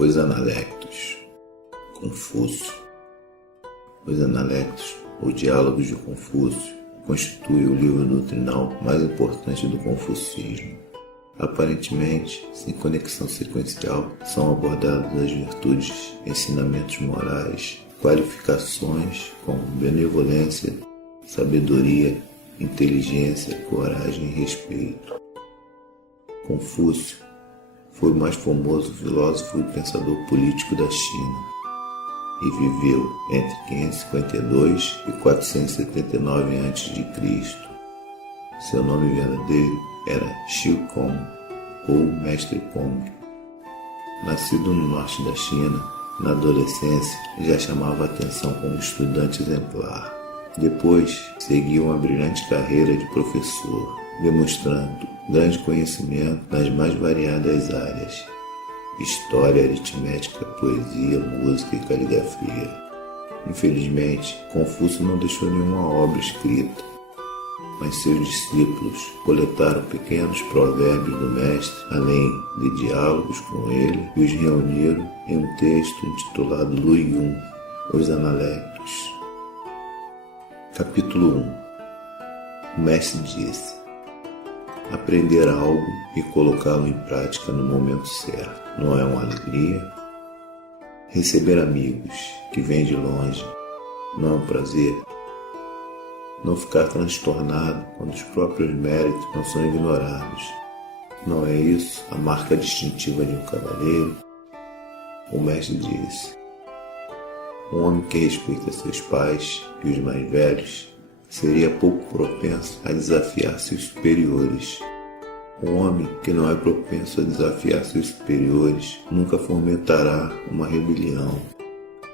Os Analectos. Confúcio. Os Analectos, ou Diálogos de Confúcio, constitui o livro doutrinal mais importante do confucismo. Aparentemente, sem conexão sequencial, são abordadas as virtudes, ensinamentos morais, qualificações como benevolência, sabedoria, inteligência, coragem e respeito. Confúcio foi o mais famoso filósofo e pensador político da China e viveu entre 552 e 479 a.C. Seu nome verdadeiro era Xiu Kong, ou Mestre Kong. Nascido no norte da China, na adolescência já chamava a atenção como estudante exemplar. Depois seguiu uma brilhante carreira de professor, demonstrando grande conhecimento nas mais variadas áreas: história, aritmética, poesia, música e caligrafia. Infelizmente, Confúcio não deixou nenhuma obra escrita, mas seus discípulos coletaram pequenos provérbios do mestre, além de diálogos com ele, e os reuniram em um texto intitulado Lu Yun, Os Analectos. Capítulo 1. O mestre disse: aprender algo e colocá-lo em prática no momento certo não é uma alegria? Receber amigos que vêm de longe não é um prazer? Não ficar transtornado quando os próprios méritos não são ignorados, não é isso a marca distintiva de um cavalheiro? O mestre disse: um homem que respeita seus pais e os mais velhos seria pouco propenso a desafiar seus superiores. Um homem que não é propenso a desafiar seus superiores nunca fomentará uma rebelião.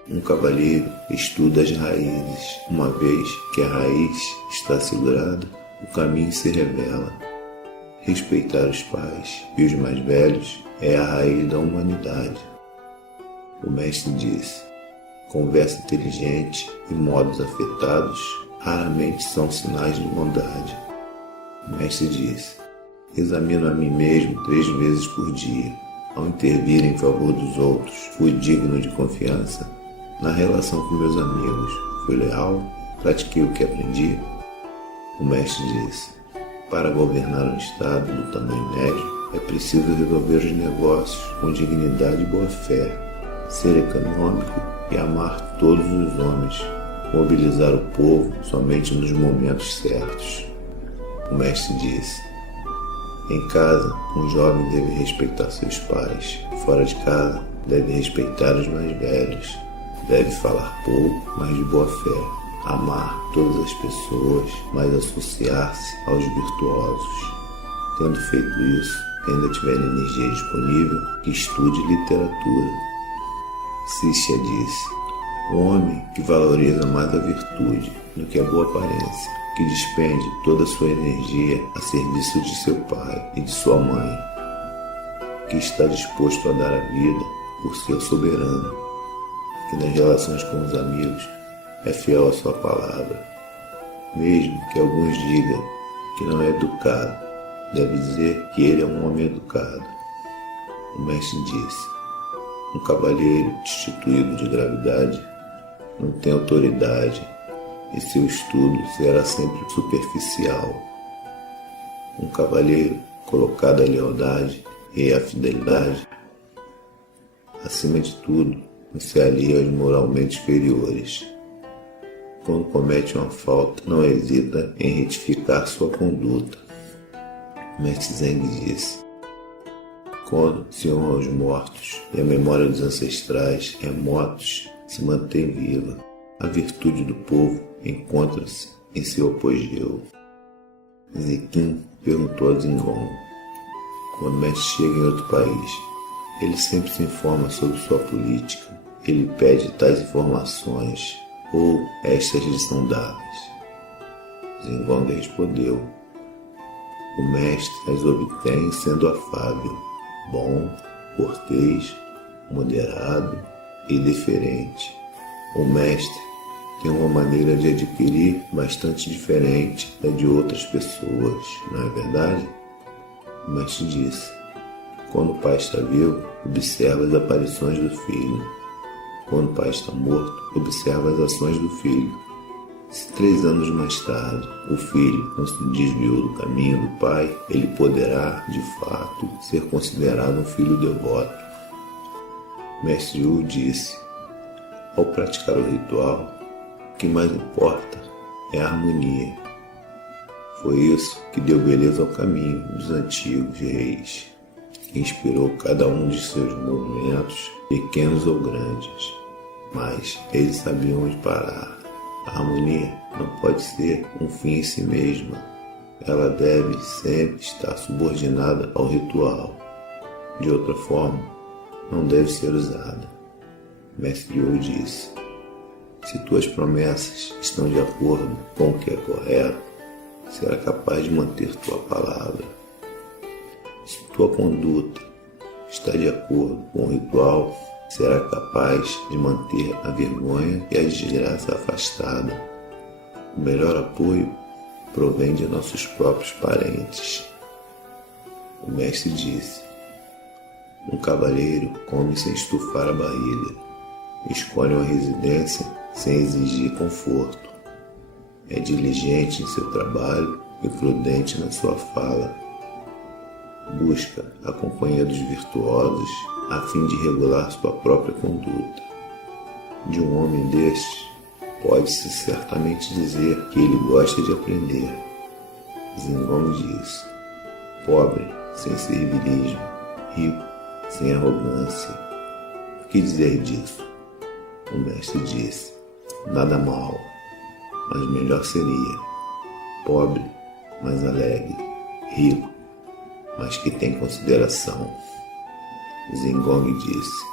Um cavalheiro estuda as raízes. Uma vez que a raiz está segurada, o caminho se revela. Respeitar os pais e os mais velhos é a raiz da humanidade. O mestre disse: conversa inteligente e modos afetados raramente são sinais de bondade. O mestre disse: examino a mim mesmo 3 vezes por dia. Ao intervir em favor dos outros, fui digno de confiança? Na relação com meus amigos, fui leal? Pratiquei o que aprendi? O mestre disse: para governar um estado do tamanho médio, é preciso resolver os negócios com dignidade e boa fé, ser econômico e amar todos os homens, mobilizar o povo somente nos momentos certos. O mestre disse: em casa, um jovem deve respeitar seus pais. Fora de casa, deve respeitar os mais velhos. Deve falar pouco, mas de boa fé. Amar todas as pessoas, mas associar-se aos virtuosos. Tendo feito isso, ainda tiver energia disponível, que estude literatura. Cixia disse: o homem que valoriza mais a virtude do que a boa aparência, que despende toda a sua energia a serviço de seu pai e de sua mãe, que está disposto a dar a vida por seu soberano, que nas relações com os amigos é fiel à sua palavra. Mesmo que alguns digam que não é educado, deve dizer que ele é um homem educado. O mestre disse: um cavalheiro destituído de gravidade não tem autoridade e seu estudo será sempre superficial. Um cavalheiro colocado à lealdade e à fidelidade, acima de tudo, não se alia aos moralmente inferiores. Quando comete uma falta, não hesita em retificar sua conduta. Mestre Zeng disse: quando se honra os mortos e a memória dos ancestrais remotos se mantém viva, a virtude do povo encontra-se em seu apogeu. Ziqin perguntou a Zingon: quando o mestre chega em outro país, ele sempre se informa sobre sua política. Ele pede tais informações, ou estas lhe são dadas? Zingon respondeu: o mestre as obtém sendo afável, bom, cortês, moderado e deferente. O mestre tem uma maneira de adquirir bastante diferente da de outras pessoas, não é verdade? O mestre disse: quando o pai está vivo, observa as aparições do filho. Quando o pai está morto, observa as ações do filho. Se 3 anos mais tarde o filho não se desviou do caminho do pai, ele poderá, de fato, ser considerado um filho devoto. Mestre Yu disse: ao praticar o ritual, o que mais importa é a harmonia. Foi isso que deu beleza ao caminho dos antigos reis, que inspirou cada um de seus movimentos, pequenos ou grandes, mas eles sabiam onde parar. A harmonia não pode ser um fim em si mesma. Ela deve sempre estar subordinada ao ritual. De outra forma, não deve ser usada. Mestre Yu disse: se tuas promessas estão de acordo com o que é correto, será capaz de manter tua palavra. Se tua conduta está de acordo com o ritual, será capaz de manter a vergonha e a desgraça afastada. O melhor apoio provém de nossos próprios parentes. O mestre disse: um cavalheiro come sem estufar a barriga, escolhe uma residência sem exigir conforto, é diligente em seu trabalho e prudente na sua fala, busca a companhia dos virtuosos a fim de regular sua própria conduta. De um homem destes, pode-se certamente dizer que ele gosta de aprender. Zingong diz: pobre sem servilismo, rico sem arrogância. O que dizer disso? O mestre disse: nada mal, mas melhor seria pobre, mas alegre, rico, mas que tem consideração. Zingong disse: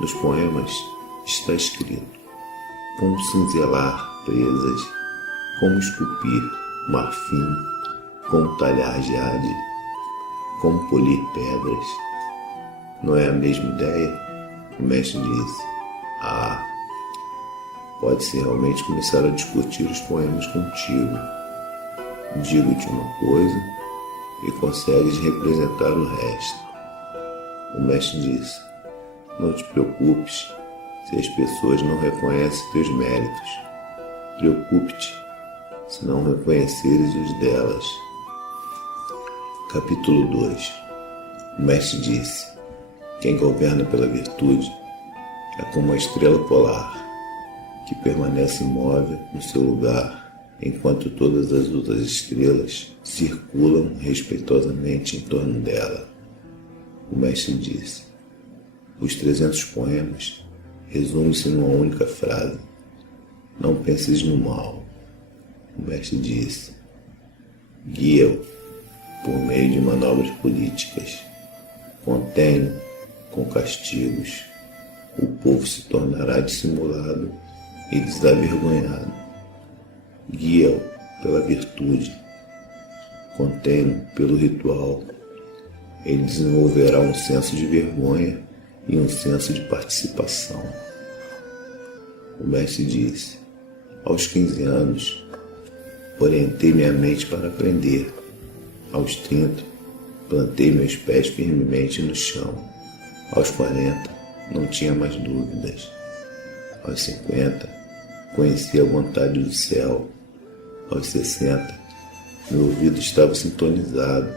nos poemas está escrito como cinzelar presas, como esculpir marfim, como talhar jade, como polir pedras. Não é a mesma ideia? O mestre disse: ah, pode-se realmente começar a discutir os poemas contigo. Digo-te uma coisa e consegues representar o resto. O mestre disse: não te preocupes se as pessoas não reconhecem teus méritos. Preocupe-te se não reconheceres os delas. Capítulo 2. O mestre disse: quem governa pela virtude é como a estrela polar, que permanece imóvel no seu lugar, enquanto todas as outras estrelas circulam respeitosamente em torno dela. O mestre disse: os 300 poemas resumem-se numa única frase: não penses no mal. O mestre disse: guia-o por meio de manobras políticas, contém-no com castigos. O povo se tornará dissimulado e desavergonhado. Guia-o pela virtude, contém-no pelo ritual. Ele desenvolverá um senso de vergonha e um senso de participação. O mestre disse: aos 15 anos, orientei minha mente para aprender. Aos 30, plantei meus pés firmemente no chão. Aos 40, não tinha mais dúvidas. Aos 50, conheci a vontade do céu. Aos 60, meu ouvido estava sintonizado.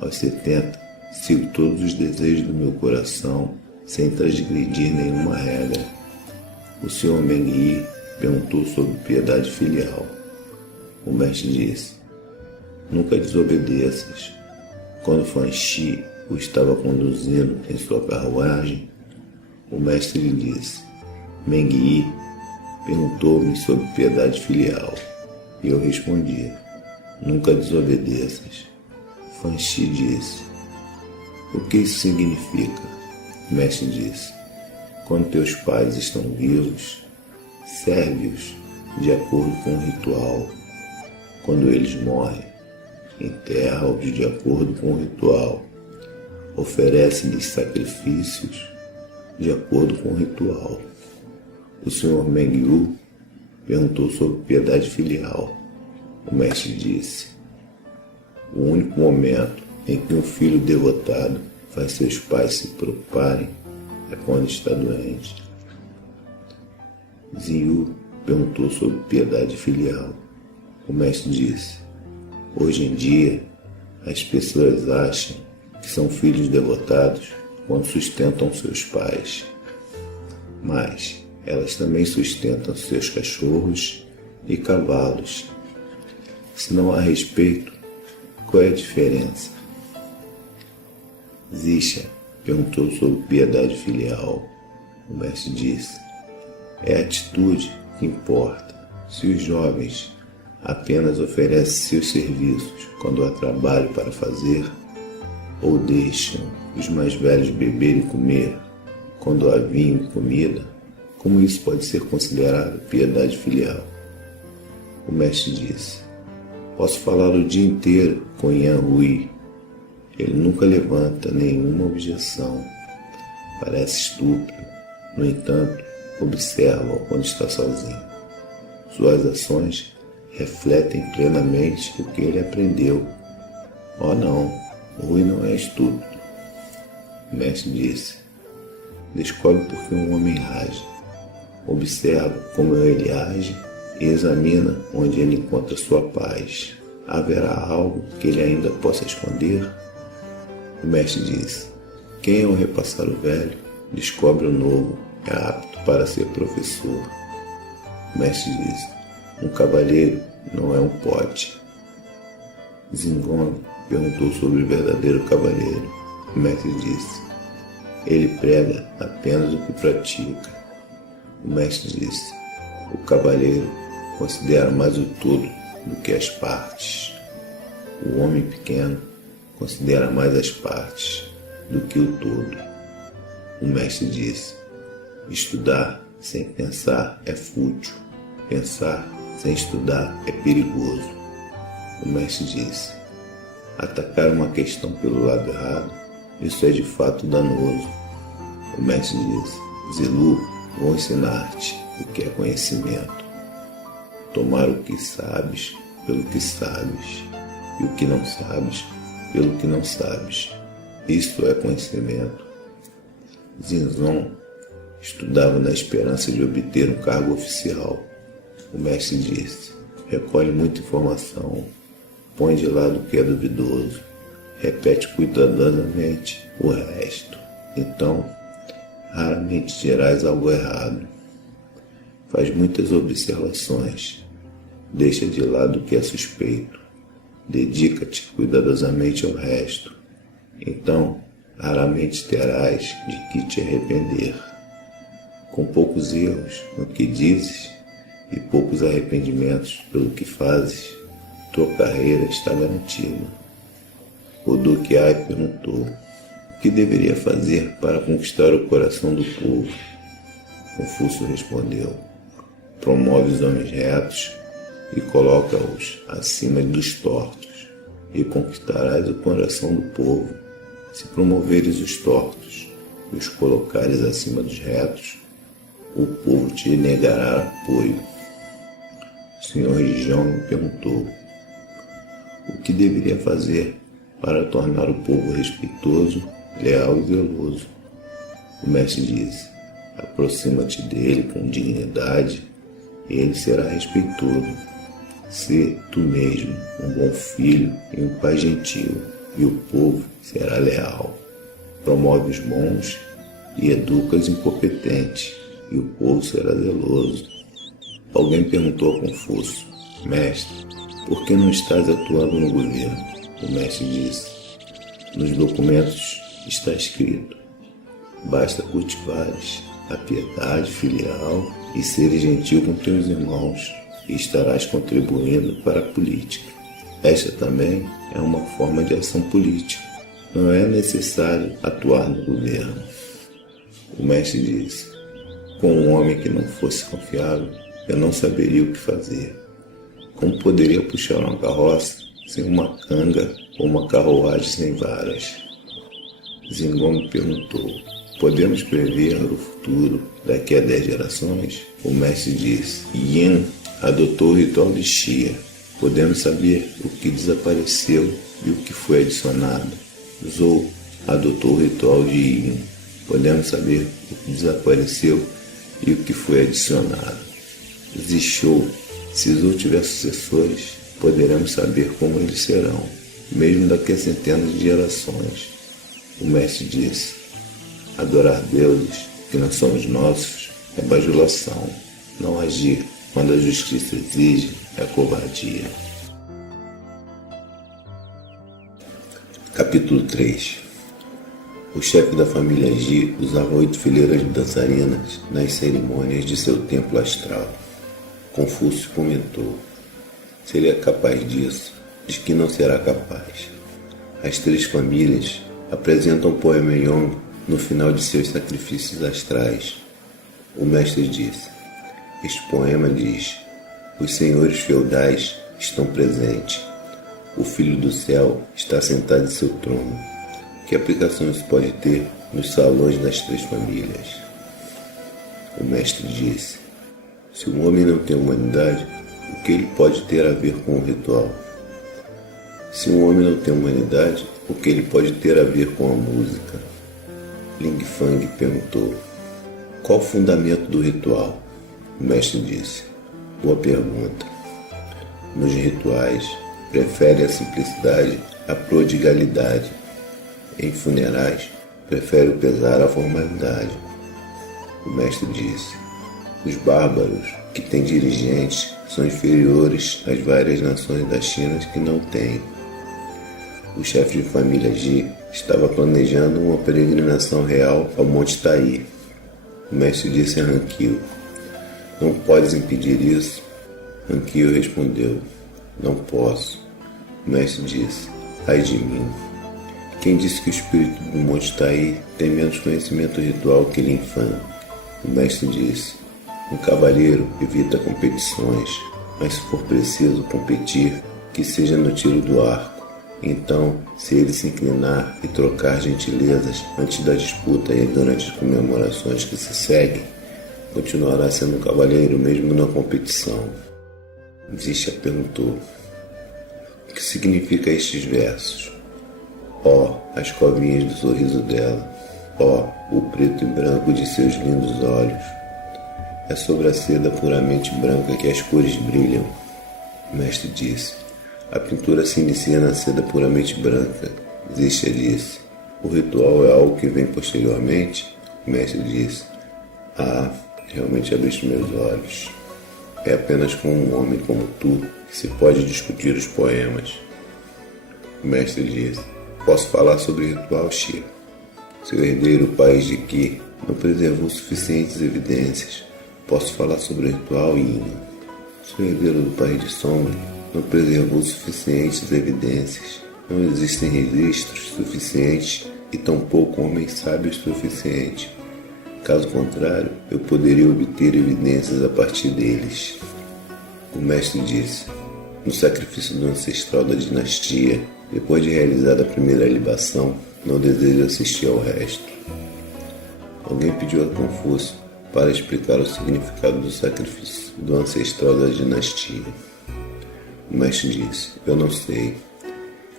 Aos 70, sigo todos os desejos do meu coração, sem transgredir nenhuma regra. O Sr. Meng Yi perguntou sobre piedade filial. O mestre disse: nunca desobedeças. Quando Fan Shi o estava conduzindo em sua carruagem, o mestre lhe disse: Meng Yi perguntou-me sobre piedade filial, e eu respondi: nunca desobedeças. Fan Shi disse: o que isso significa? O mestre disse: quando teus pais estão vivos, serve-os de acordo com o ritual. Quando eles morrem, enterra-os de acordo com o ritual. Oferece-lhes sacrifícios de acordo com o ritual. O Sr. Meng Yu perguntou sobre piedade filial. O mestre disse: o único momento em que um filho devotado faz seus pais se preocuparem é quando está doente. Ziyu perguntou sobre piedade filial. O mestre disse: hoje em dia, as pessoas acham que são filhos devotados quando sustentam seus pais. Mas elas também sustentam seus cachorros e cavalos. Se não há respeito, qual é a diferença? Zisha perguntou sobre piedade filial. O mestre disse: é a atitude que importa. Se os jovens apenas oferecem seus serviços quando há trabalho para fazer, ou deixam os mais velhos beber e comer quando há vinho e comida, como isso pode ser considerado piedade filial? O mestre disse: posso falar o dia inteiro com Yan Hui. Ele nunca levanta nenhuma objeção. Parece estúpido. No entanto, observa-o quando está sozinho. Suas ações refletem plenamente o que ele aprendeu. Oh não, Hui não é estúpido. O mestre disse: descobre por que um homem age. Observa como ele age e examina onde ele encontra sua paz. Haverá algo que ele ainda possa esconder? O mestre disse: quem ao repassar o velho descobre o novo é apto para ser professor. O mestre disse: um cavalheiro não é um pote. Zingong perguntou sobre o verdadeiro cavalheiro. O mestre disse: ele prega apenas o que pratica. O mestre disse: o cavalheiro considera mais o todo do que as partes. O homem pequeno considera mais as partes do que o todo. O mestre disse: estudar sem pensar é fútil. Pensar sem estudar é perigoso. O mestre disse: atacar uma questão pelo lado errado, isso é de fato danoso. O mestre disse: Zilu, vou ensinar-te o que é conhecimento. Tomar o que sabes pelo que sabes, e o que não sabes pelo que não sabes. Isto é conhecimento. Zinzong estudava na esperança de obter um cargo oficial. O mestre disse: recolhe muita informação, põe de lado o que é duvidoso, repete cuidadosamente o resto. Então, raramente dirás algo errado. Faz muitas observações, deixa de lado o que é suspeito, dedica-te cuidadosamente ao resto. Então, raramente terás de que te arrepender. Com poucos erros no que dizes e poucos arrependimentos pelo que fazes, tua carreira está garantida. O Duque Ai perguntou: o que deveria fazer para conquistar o coração do povo? Confúcio respondeu: promove os homens retos e coloca-os acima dos tortos, e conquistarás o coração do povo. Se promoveres os tortos e os colocares acima dos retos, o povo te negará apoio. O Senhor Rijong perguntou: o que deveria fazer para tornar o povo respeitoso, leal e zeloso? O mestre disse: aproxima-te dele com dignidade e ele será respeitoso. Sê tu mesmo um bom filho e um pai gentil, e o povo será leal. Promove os bons e educa os incompetentes, e o povo será zeloso. Alguém perguntou a Confúcio: mestre, por que não estás atuando no governo? O mestre disse: nos documentos está escrito: basta cultivares a piedade filial e seres gentil com teus irmãos, e estarás contribuindo para a política. Esta também é uma forma de ação política. Não é necessário atuar no governo. O mestre disse: com um homem que não fosse confiável, eu não saberia o que fazer. Como poderia puxar uma carroça sem uma canga ou uma carruagem sem varas? Zingong perguntou: podemos prever o futuro daqui a 10 gerações? O mestre disse: Yin adotou o ritual de Xia. Podemos saber o que desapareceu e o que foi adicionado. Zhou adotou o ritual de Yin. Podemos saber o que desapareceu e o que foi adicionado. Zishou. Se Zhou tiver sucessores, poderemos saber como eles serão, mesmo daqui a centenas de gerações. O mestre disse: adorar deuses que não somos nossos é bajulação. Não agir quando a justiça exige é covardia. Capítulo 3. O chefe da família Ji usava 8 fileiras de dançarinas nas cerimônias de seu templo astral. Confúcio comentou: se ele é capaz disso, de que não será capaz? As 3 famílias apresentam o poema Yong no final de seus sacrifícios astrais. O mestre disse: este poema diz: os senhores feudais estão presentes. O Filho do Céu está sentado em seu trono. Que aplicação isso pode ter nos salões das 3 famílias? O mestre disse: se um homem não tem humanidade, o que ele pode ter a ver com o ritual? Se um homem não tem humanidade, o que ele pode ter a ver com a música? Ling Fang perguntou: qual o fundamento do ritual? O mestre disse: boa pergunta. Nos rituais, prefere a simplicidade à prodigalidade. Em funerais, prefere o pesar à formalidade. O mestre disse: os bárbaros, que têm dirigentes, são inferiores às várias nações da China que não têm. O chefe de família Ji estava planejando uma peregrinação real ao Monte Tai. O mestre disse a Hankyu: não podes impedir isso? Hankyu respondeu: não posso. O mestre disse: ai de mim. Quem disse que o espírito do Monte Tai tem menos conhecimento ritual que Lin Fan? O mestre disse: um cavaleiro evita competições, mas se for preciso competir, que seja no tiro do arco. Então, se ele se inclinar e trocar gentilezas antes da disputa e durante as comemorações que se seguem, continuará sendo um cavaleiro mesmo na competição. Zisha perguntou: o que significa estes versos? Ó, as covinhas do sorriso dela. Ó, o preto e branco de seus lindos olhos. É sobre a seda puramente branca que as cores brilham. O mestre disse: a pintura se inicia na seda puramente branca. Zisha disse: o ritual é algo que vem posteriormente? O mestre disse: ah, realmente abriste meus olhos. É apenas com um homem como tu que se pode discutir os poemas. O mestre disse: posso falar sobre o ritual, Xi? Seu herdeiro, o país de Qi, não preservou suficientes evidências. Posso falar sobre o ritual, Yin? Seu herdeiro do país de Sombra não preservou suficientes evidências. Não existem registros suficientes e tampouco homens sábios suficientes. Caso contrário, eu poderia obter evidências a partir deles. O mestre disse: no sacrifício do ancestral da dinastia, depois de realizar a primeira libação, não desejo assistir ao resto. Alguém pediu a Confúcio para explicar o significado do sacrifício do ancestral da dinastia. O mestre disse: eu não sei.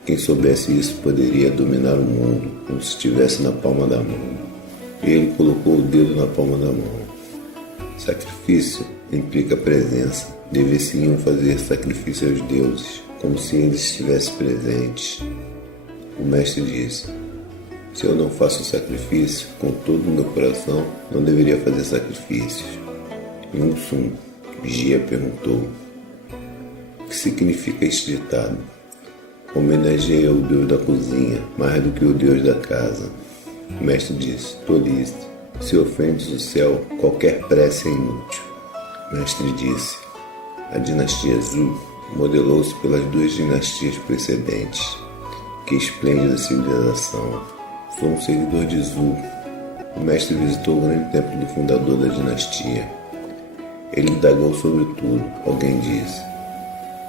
Quem soubesse isso poderia dominar o mundo como se estivesse na palma da mão. E ele colocou o dedo na palma da mão. Sacrifício implica presença. Deveriam fazer sacrifício aos deuses, como se eles estivessem presentes. O mestre disse: se eu não faço sacrifício com todo o meu coração, não deveria fazer sacrifícios. Yung Sun, Jia perguntou: o que significa este ditado? Homenageia o deus da cozinha mais do que o deus da casa. O mestre disse: tolice. Se ofendes o céu, qualquer prece é inútil. O mestre disse: a dinastia Zhou modelou-se pelas 2 dinastias precedentes. Que esplêndida civilização! Sou um seguidor de Zhou. O mestre visitou o grande templo do fundador da dinastia. Ele indagou sobre tudo. Alguém disse: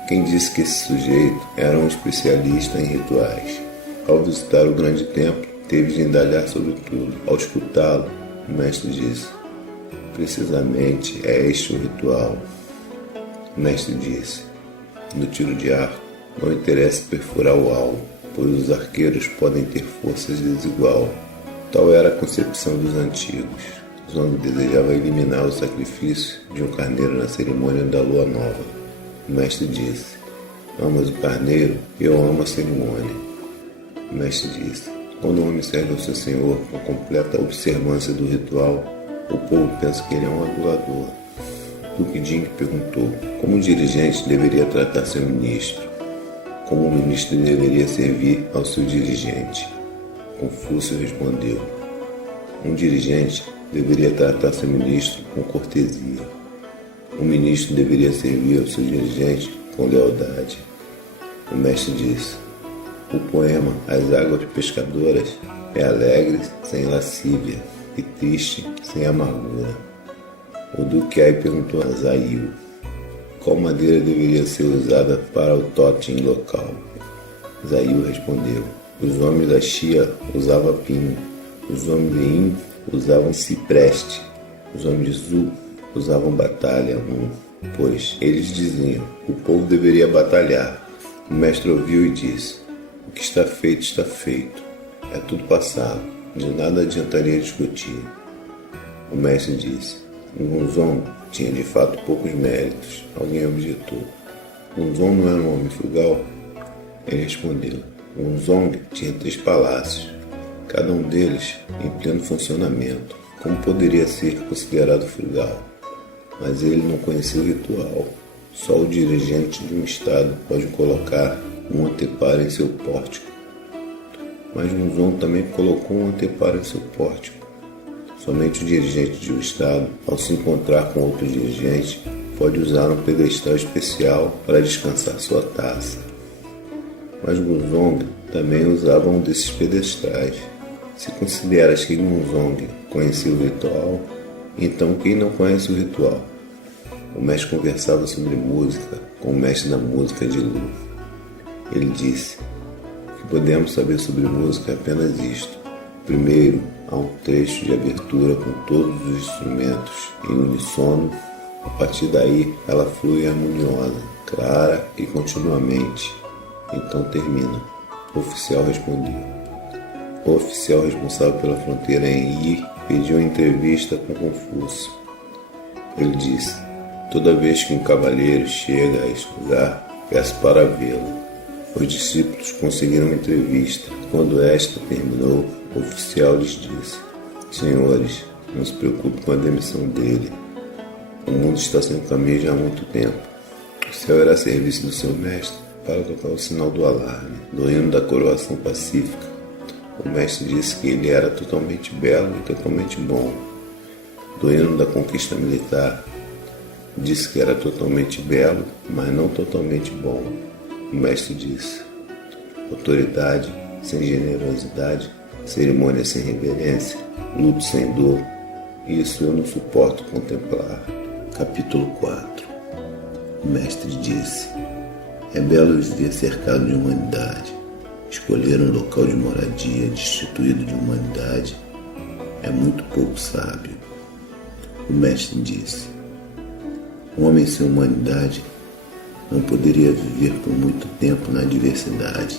quem disse que esse sujeito era um especialista em rituais? Ao visitar o grande templo, teve de indagar sobre tudo. Ao escutá-lo, o mestre disse: precisamente é este o ritual. O mestre disse: no tiro de arco, não interessa perfurar o alvo, pois os arqueiros podem ter forças desigual. Tal era a concepção dos antigos. Zong desejava eliminar o sacrifício de um carneiro na cerimônia da lua nova. O mestre disse: amas o carneiro, eu amo a cerimônia. O mestre disse: quando o homem serve ao seu senhor com completa observância do ritual, o povo pensa que ele é um adulador. Duque Jing perguntou como o dirigente deveria tratar seu ministro, como o ministro deveria servir ao seu dirigente. Confúcio respondeu: um dirigente deveria tratar seu ministro com cortesia. O ministro deveria servir ao seu dirigente com lealdade. O mestre disse: o poema As Águas Pescadoras é alegre sem lascívia e triste sem amargura. O Duque Ai perguntou a Zaiyu qual madeira deveria ser usada para o totem local. Zaiyu respondeu: os homens da Xia usavam pinho, os homens de Yin usavam cipreste, os homens de Zhu usavam batalha, pois eles diziam: o povo deveria batalhar. O mestre ouviu e disse: o que está feito, é tudo passado, de nada adiantaria discutir. O mestre disse: Gunzong tinha de fato poucos méritos. Alguém objetou: Gunzong não era um homem frugal? Ele respondeu: Gunzong tinha 3 palácios, cada um deles em pleno funcionamento. Como poderia ser considerado frugal? Mas ele não conhecia o ritual. Só o dirigente de um estado pode colocar um anteparo em seu pórtico. Mas Gunzong também colocou um anteparo em seu pórtico. Somente o dirigente de um estado, ao se encontrar com outro dirigente, pode usar um pedestal especial para descansar sua taça. Mas Gunzong também usava um desses pedestais. Se consideras que Gunzong conhecia o ritual, então quem não conhece o ritual? O mestre conversava sobre música com o mestre da música de Lu. Ele disse: o que podemos saber sobre música é apenas isto. Primeiro, há um trecho de abertura com todos os instrumentos em uníssono. A partir daí, ela flui harmoniosa, clara e continuamente. Então termina. O oficial respondeu. O oficial responsável pela fronteira em Yi pediu uma entrevista com Confúcio. Ele disse: toda vez que um cavalheiro chega a este lugar, peço para vê-lo. Os discípulos conseguiram uma entrevista. Quando esta terminou, o oficial lhes disse: senhores, não se preocupe com a demissão dele. O mundo está sem caminho já há muito tempo. O céu era a serviço do seu mestre para tocar o sinal do alarme, do hino da coroação pacífica. O mestre disse que ele era totalmente belo e totalmente bom. Do hino da conquista militar, disse que era totalmente belo, mas não totalmente bom. O mestre disse: autoridade sem generosidade, cerimônia sem reverência, luto sem dor, isso eu não suporto contemplar. Capítulo 4. O mestre disse: é belo viver cercado de humanidade. Escolher um local de moradia destituído de humanidade é muito pouco sábio. O mestre disse: um homem sem humanidade não poderia viver por muito tempo na adversidade,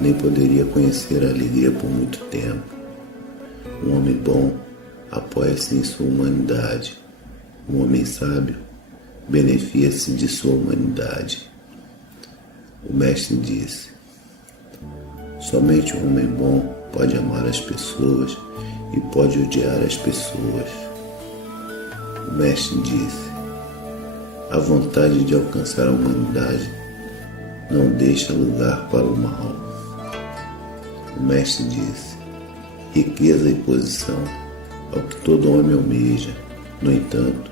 nem poderia conhecer a alegria por muito tempo. Um homem bom apoia-se em sua humanidade. Um homem sábio beneficia-se de sua humanidade. O mestre disse: somente um homem bom pode amar as pessoas e pode odiar as pessoas. O mestre disse: a vontade de alcançar a humanidade não deixa lugar para o mal. O mestre disse: riqueza e posição é o que todo homem almeja. No entanto,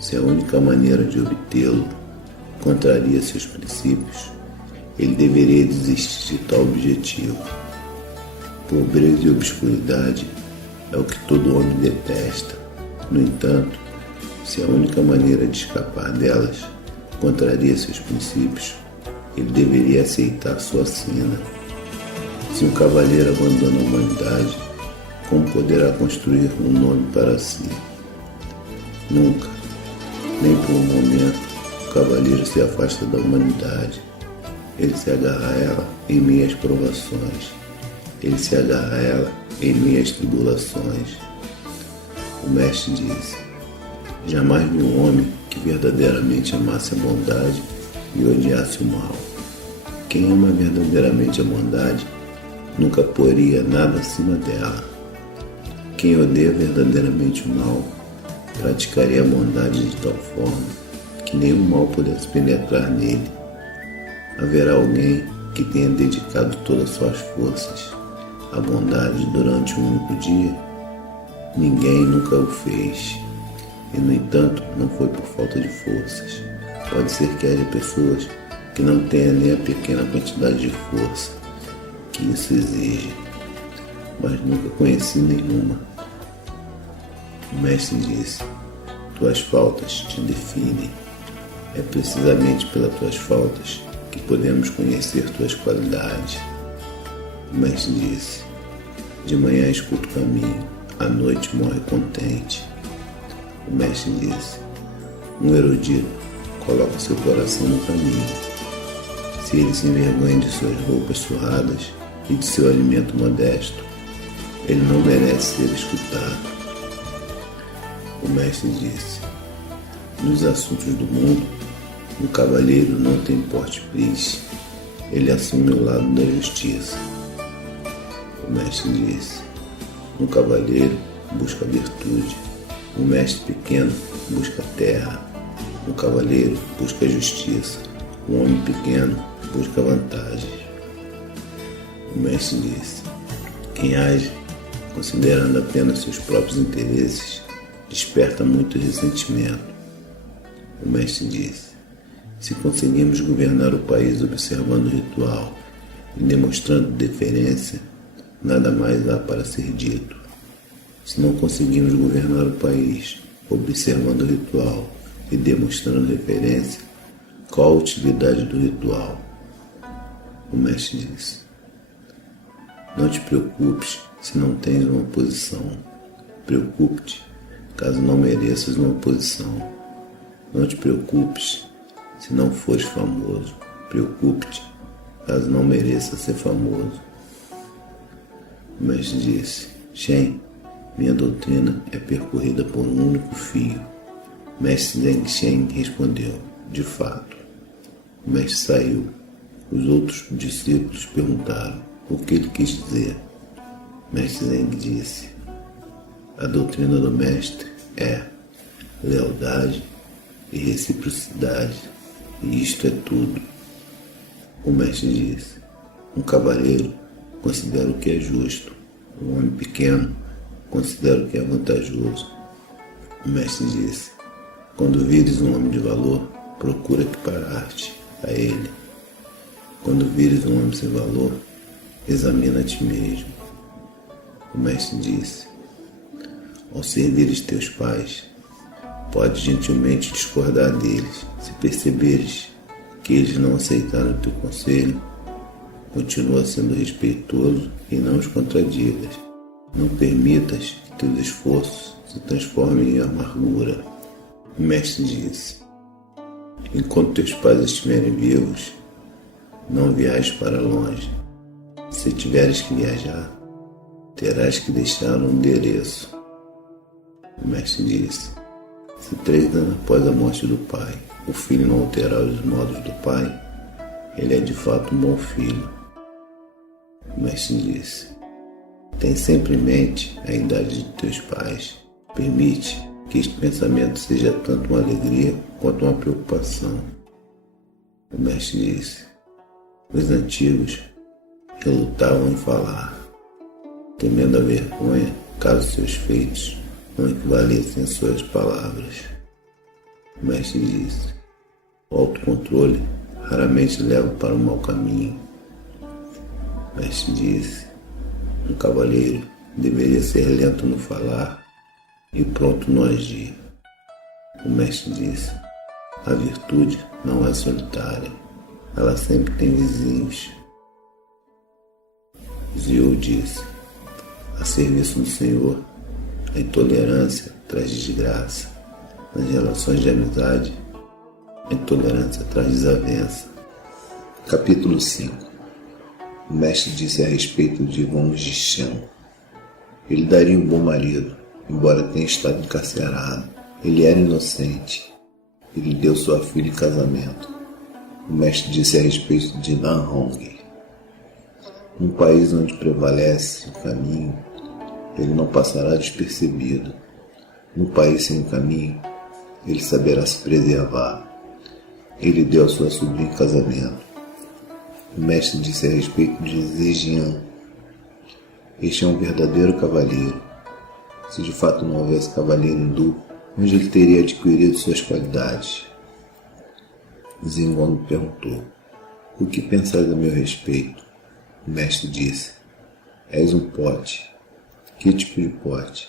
se a única maneira de obtê-lo contraria seus princípios, ele deveria desistir de tal objetivo. Pobreza e obscuridade é o que todo homem detesta. No entanto, se a única maneira de escapar delas contraria seus princípios, ele deveria aceitar sua sina. Se um cavaleiro abandona a humanidade, como poderá construir um nome para si? Nunca, nem por um momento, o cavaleiro se afasta da humanidade. Ele se agarra a ela em meio às provações. Ele se agarra a ela em meio às tribulações. O mestre disse: jamais vi um homem que verdadeiramente amasse a bondade e odiasse o mal. Quem ama verdadeiramente a bondade nunca poria nada acima dela. Quem odeia verdadeiramente o mal praticaria a bondade de tal forma que nenhum mal pudesse penetrar nele. Haverá alguém que tenha dedicado todas suas forças à bondade durante um único dia? Ninguém nunca o fez. E, no entanto, não foi por falta de forças. Pode ser que haja pessoas que não tenham nem a pequena quantidade de força que isso exige, mas nunca conheci nenhuma. O mestre disse: tuas faltas te definem. É precisamente pelas tuas faltas que podemos conhecer tuas qualidades. O mestre disse: de manhã escuta o caminho, à noite morre contente. O mestre disse: um erudito coloca seu coração no caminho. Se ele se envergonha de suas roupas surradas e de seu alimento modesto, ele não merece ser escutado. O mestre disse: nos assuntos do mundo, o cavalheiro não tem porte pris, ele assume o lado da justiça. O mestre disse: um cavalheiro busca virtude, o mestre pequeno busca terra, o cavalheiro busca justiça, o homem pequeno busca vantagens. O mestre disse: quem age considerando apenas seus próprios interesses desperta muito ressentimento. O mestre disse: se conseguimos governar o país observando o ritual e demonstrando deferência, nada mais há para ser dito. Se não conseguimos governar o país observando o ritual e demonstrando referência, qual a utilidade do ritual? O mestre disse: não te preocupes se não tens uma posição. Preocupe-te caso não mereças uma posição. Não te preocupes se não fores famoso. Preocupe-te caso não mereças ser famoso. O mestre disse: Shen, minha doutrina é percorrida por um único fio. Mestre Zeng Shen respondeu: de fato. O mestre saiu. Os outros discípulos perguntaram o que ele quis dizer. Mestre Zeng disse: a doutrina do mestre é lealdade e reciprocidade, e isto é tudo. O mestre disse: um cavaleiro considera o que é justo, um homem pequeno considera o que é vantajoso. O mestre disse: quando vires um homem de valor, procura equiparar-te a ele. Quando vires um homem sem valor, examina a ti mesmo. O mestre disse: ao servires teus pais, podes gentilmente discordar deles. Se perceberes que eles não aceitaram o teu conselho, continua sendo respeitoso e não os contradigas. Não permitas que teus esforços se transformem em amargura. O mestre disse: enquanto teus pais estiverem vivos, não viajes para longe. Se tiveres que viajar, terás que deixar um endereço. O mestre disse: se 3 anos após a morte do pai, o filho não alterar os modos do pai, ele é de fato um bom filho. O mestre disse: tem sempre em mente a idade de teus pais. Permite que este pensamento seja tanto uma alegria quanto uma preocupação. O mestre disse: os antigos relutavam em falar, temendo a vergonha caso seus feitos não equivalessem às suas palavras. O mestre disse: o autocontrole raramente leva para o mau caminho. O mestre disse: um cavaleiro deveria ser lento no falar e pronto no agir. O mestre disse: a virtude não é solitária, ela sempre tem vizinhos. Ziu disse: a serviço do Senhor, a intolerância traz desgraça. Nas relações de amizade, a intolerância traz desavença. Capítulo 5. O mestre disse a respeito de Wang Zhixian. Ele daria um bom marido, embora tenha estado encarcerado. Ele era inocente. Ele deu sua filha em casamento. O mestre disse a respeito de Nan Hong. Num país onde prevalece o caminho, ele não passará despercebido. No país sem caminho, ele saberá se preservar. Ele deu a sua sobrinha em casamento. O mestre disse a respeito de Zhejiang. Este é um verdadeiro cavalheiro. Se de fato não houvesse cavaleiro hindu, onde ele teria adquirido suas qualidades? Zingong perguntou: o que pensais a meu respeito? O mestre disse: és um pote. Que tipo de pote?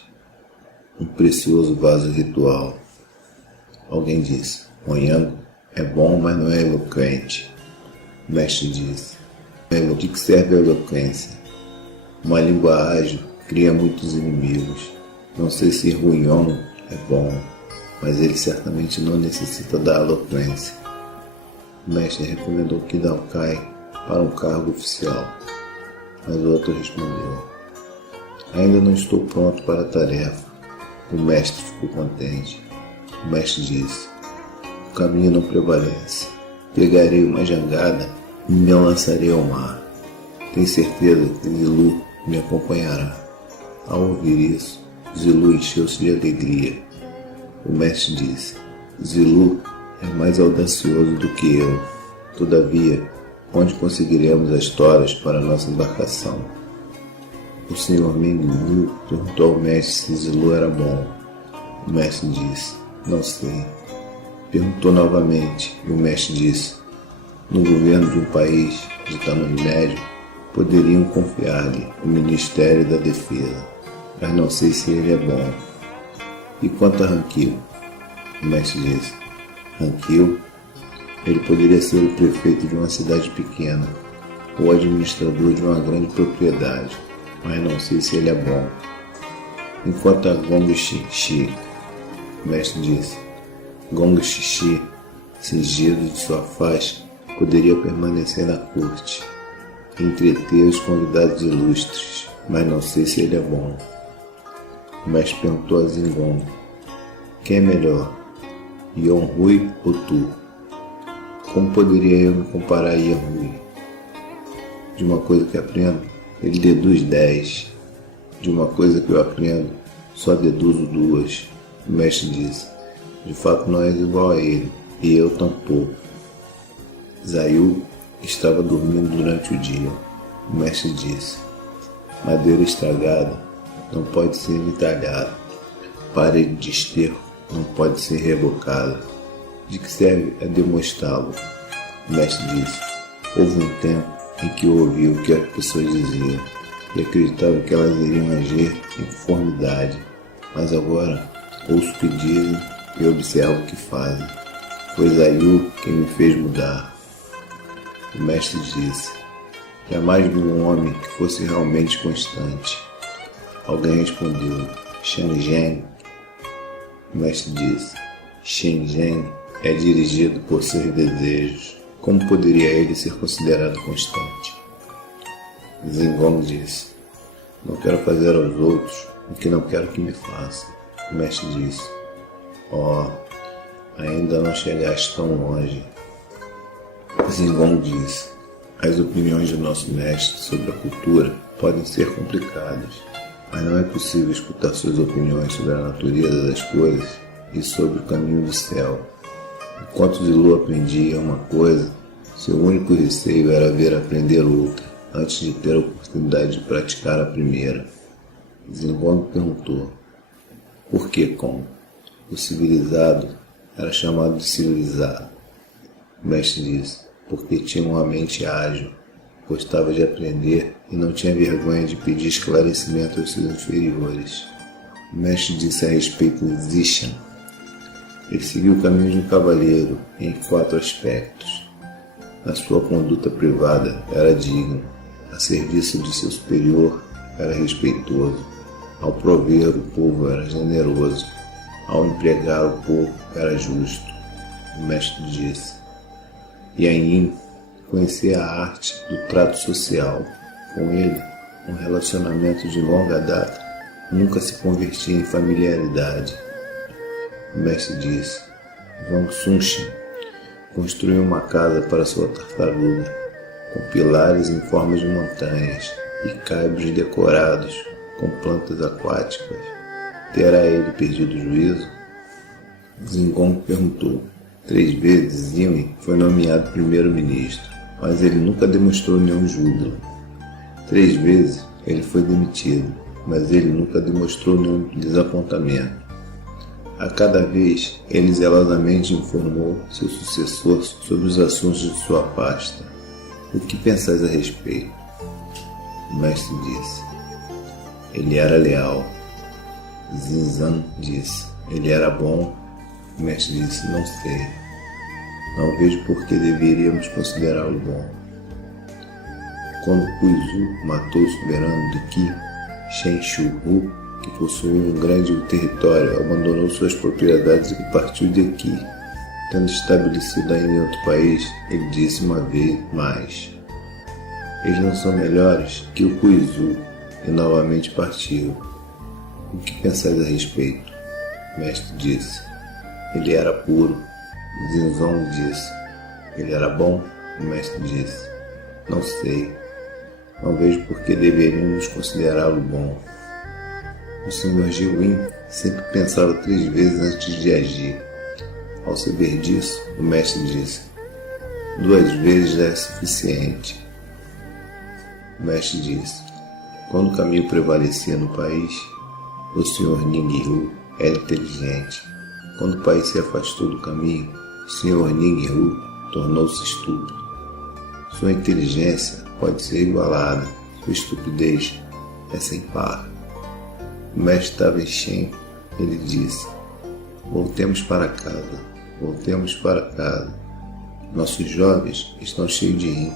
Um precioso vaso ritual. Alguém disse: Onyango é bom, mas não é eloquente. O mestre disse: de que serve a eloquência? Uma língua ágil cria muitos inimigos. Não sei se Huiyong é bom, mas ele certamente não necessita da eloquência. O mestre recomendou que Dao Cai para um cargo oficial, mas o outro respondeu: ainda não estou pronto para a tarefa. O mestre ficou contente. O mestre disse: o caminho não prevalece. Pegarei uma jangada e me lançarei ao mar. Tenho certeza que Zilu me acompanhará. Ao ouvir isso, Zilu encheu-se de alegria. O mestre disse: Zilu é mais audacioso do que eu. Todavia, onde conseguiremos as toras para nossa embarcação? O senhor Mengmu perguntou ao mestre se Zilu era bom. O mestre disse: não sei. Perguntou novamente e o mestre disse: no governo de um país de tamanho médio, poderiam confiar-lhe o Ministério da Defesa, mas não sei se ele é bom. E quanto a Rankil? O mestre disse: Rankil? Ele poderia ser o prefeito de uma cidade pequena ou administrador de uma grande propriedade, mas não sei se ele é bom. Enquanto a Gong Xixi, o mestre disse: Gong Xixi, cingido de sua faixa, poderia permanecer na corte, entreter os convidados ilustres, mas não sei se ele é bom. O mestre perguntou a Zingong: quem é melhor, Yonhui ou tu? Como poderia eu me comparar a Yonhui? De uma coisa que aprendo, ele deduz 10. De uma coisa que eu aprendo, só deduzo 2. O mestre disse: de fato não és igual a ele, e eu tampouco. Zayu estava dormindo durante o dia. O mestre disse: madeira estragada não pode ser entalhada. Parede de esterco não pode ser rebocada. De que serve a demonstrá-lo? O mestre disse: houve um tempo em que eu ouvi o que as pessoas diziam e acreditava que elas iriam agir em conformidade, mas agora ouço o que dizem e observo o que fazem. Foi Zayu quem me fez mudar. O mestre disse: jamais vi um homem que fosse realmente constante. Alguém respondeu: Shenzhen. O mestre disse: Shenzhen é dirigido por seus desejos. Como poderia ele ser considerado constante? Zingong disse: não quero fazer aos outros o que não quero que me façam. O mestre disse: ainda não chegaste tão longe. Zingong disse: as opiniões do nosso mestre sobre a cultura podem ser complicadas, mas não é possível escutar suas opiniões sobre a natureza das coisas e sobre o caminho do céu. Enquanto Zilu aprendia uma coisa, seu único receio era ver aprender outra, antes de ter a oportunidade de praticar a primeira. Zingong perguntou: por que Kong? O civilizado era chamado de civilizado. O mestre disse: porque tinha uma mente ágil, gostava de aprender e não tinha vergonha de pedir esclarecimento aos seus inferiores. O mestre disse a respeito de Zishan: ele seguiu o caminho de um cavaleiro em 4 aspectos. Na sua conduta privada era digno, a serviço de seu superior era respeitoso, ao prover o povo era generoso, ao empregar o povo era justo. O mestre disse: Yan Yin conhecia a arte do trato social. Com ele, um relacionamento de longa data nunca se convertia em familiaridade. O mestre disse: Wang Sunshin construiu uma casa para sua tartaruga, com pilares em forma de montanhas e caibros decorados com plantas aquáticas. Terá ele perdido o juízo? Zingong perguntou. 3 vezes Yimei foi nomeado primeiro-ministro, mas ele nunca demonstrou nenhum júbilo. 3 vezes ele foi demitido, mas ele nunca demonstrou nenhum desapontamento. A cada vez, ele zelosamente informou seu sucessor sobre os assuntos de sua pasta. O que pensais a respeito? O mestre disse: ele era leal. Zinzan disse: ele era bom. O mestre disse: não sei. Não vejo por que deveríamos considerá-lo bom. Quando Puizu matou o soberano do Qi, Shen Shu-hu, que possuía um grande território, abandonou suas propriedades e partiu de Qi. Tendo estabelecido ainda em outro país, ele disse uma vez mais: eles não são melhores que o Puizu, e novamente partiu. O que pensais a respeito? O mestre disse: ele era puro. Zinzong disse: ele era bom. O mestre disse: não sei. Não vejo por que deveríamos considerá-lo bom. O Sr. Jiwin sempre pensava 3 vezes antes de agir. Ao saber disso, o mestre disse: 2 vezes já é suficiente. O mestre disse: quando o caminho prevalecia no país, o Sr. Ningyu era inteligente. Quando o país se afastou do caminho, o Sr. Ningyu tornou-se estúpido. Sua inteligência pode ser igualada, sua estupidez é sem par. O mestre estava em Shen. Ele disse: voltemos para casa, voltemos para casa. Nossos jovens estão cheios de rim.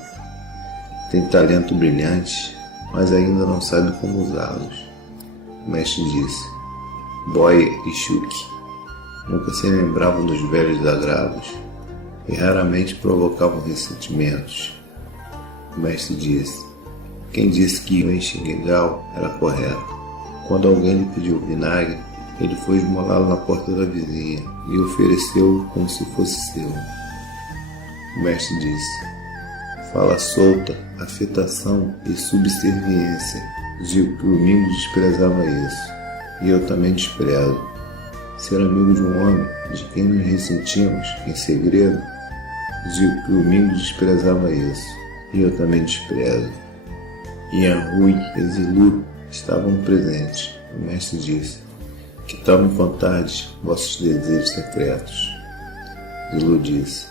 Têm talento brilhante, mas ainda não sabem como usá-los. O mestre disse: Boy e Shuki nunca se lembravam dos velhos agravos e raramente provocavam ressentimentos. O mestre disse: quem disse que o Enxingal era correto? Quando alguém lhe pediu vinagre, ele foi esmolá-lo na porta da vizinha e ofereceu como se fosse seu. O mestre disse: fala solta, afetação e subserviência. Zilpilmingo desprezava isso, e eu também desprezo. Ser amigo de um homem de quem nos ressentimos em segredo, Zilpilmingo desprezava isso, e eu também desprezo. Yanhui e Zilu estavam presentes. O mestre disse: que tal me contardes vossos desejos secretos? Zilu disse: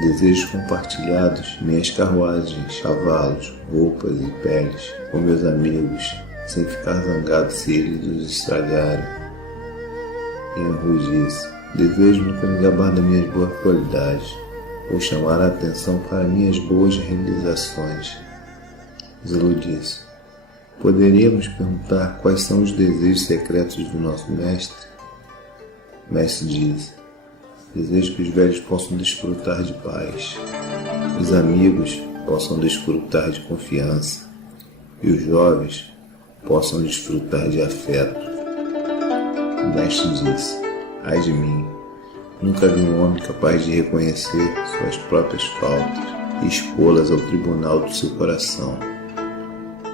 desejos compartilhados, minhas carruagens, cavalos, roupas e peles, com meus amigos, sem ficar zangado se eles os estragarem. Yanhui disse: desejo nunca me gabar das minhas boas qualidades, ou chamar a atenção para minhas boas realizações. Zilu disse: poderíamos perguntar quais são os desejos secretos do nosso mestre? O mestre disse: desejo que os velhos possam desfrutar de paz, os amigos possam desfrutar de confiança e os jovens possam desfrutar de afeto. O mestre disse: ai de mim, nunca vi um homem capaz de reconhecer suas próprias faltas e expô-las ao tribunal do seu coração.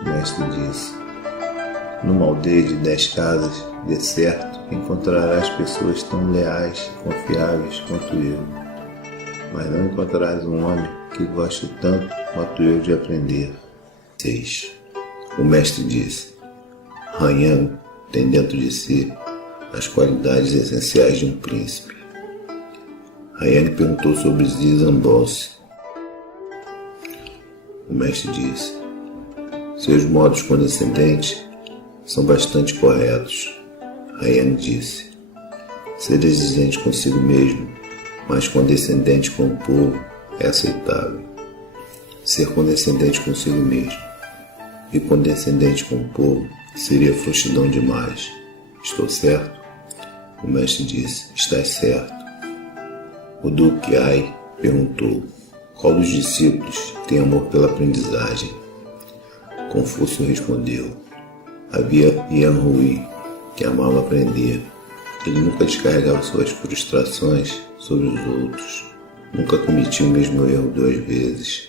O mestre disse: numa aldeia de 10 casas, de certo encontrarás pessoas tão leais e confiáveis quanto eu, mas não encontrarás um homem que goste tanto quanto eu de aprender. 6. O mestre disse: Han Yang tem dentro de si as qualidades essenciais de um príncipe. Han Yang perguntou sobre Zizambose. O mestre disse: seus modos condescendentes são bastante corretos. Han Yang disse: ser exigente consigo mesmo, mas condescendente com o povo é aceitável. Ser condescendente consigo mesmo e condescendente com o povo seria frouxidão demais. Estou certo? O mestre disse: estás certo. O Duque Ai perguntou: Qual dos discípulos tem amor pela aprendizagem? Confúcio respondeu: havia Yan Hui, que amava aprender. Ele nunca descarregava suas frustrações sobre os outros. Nunca cometia o mesmo erro 2 vezes.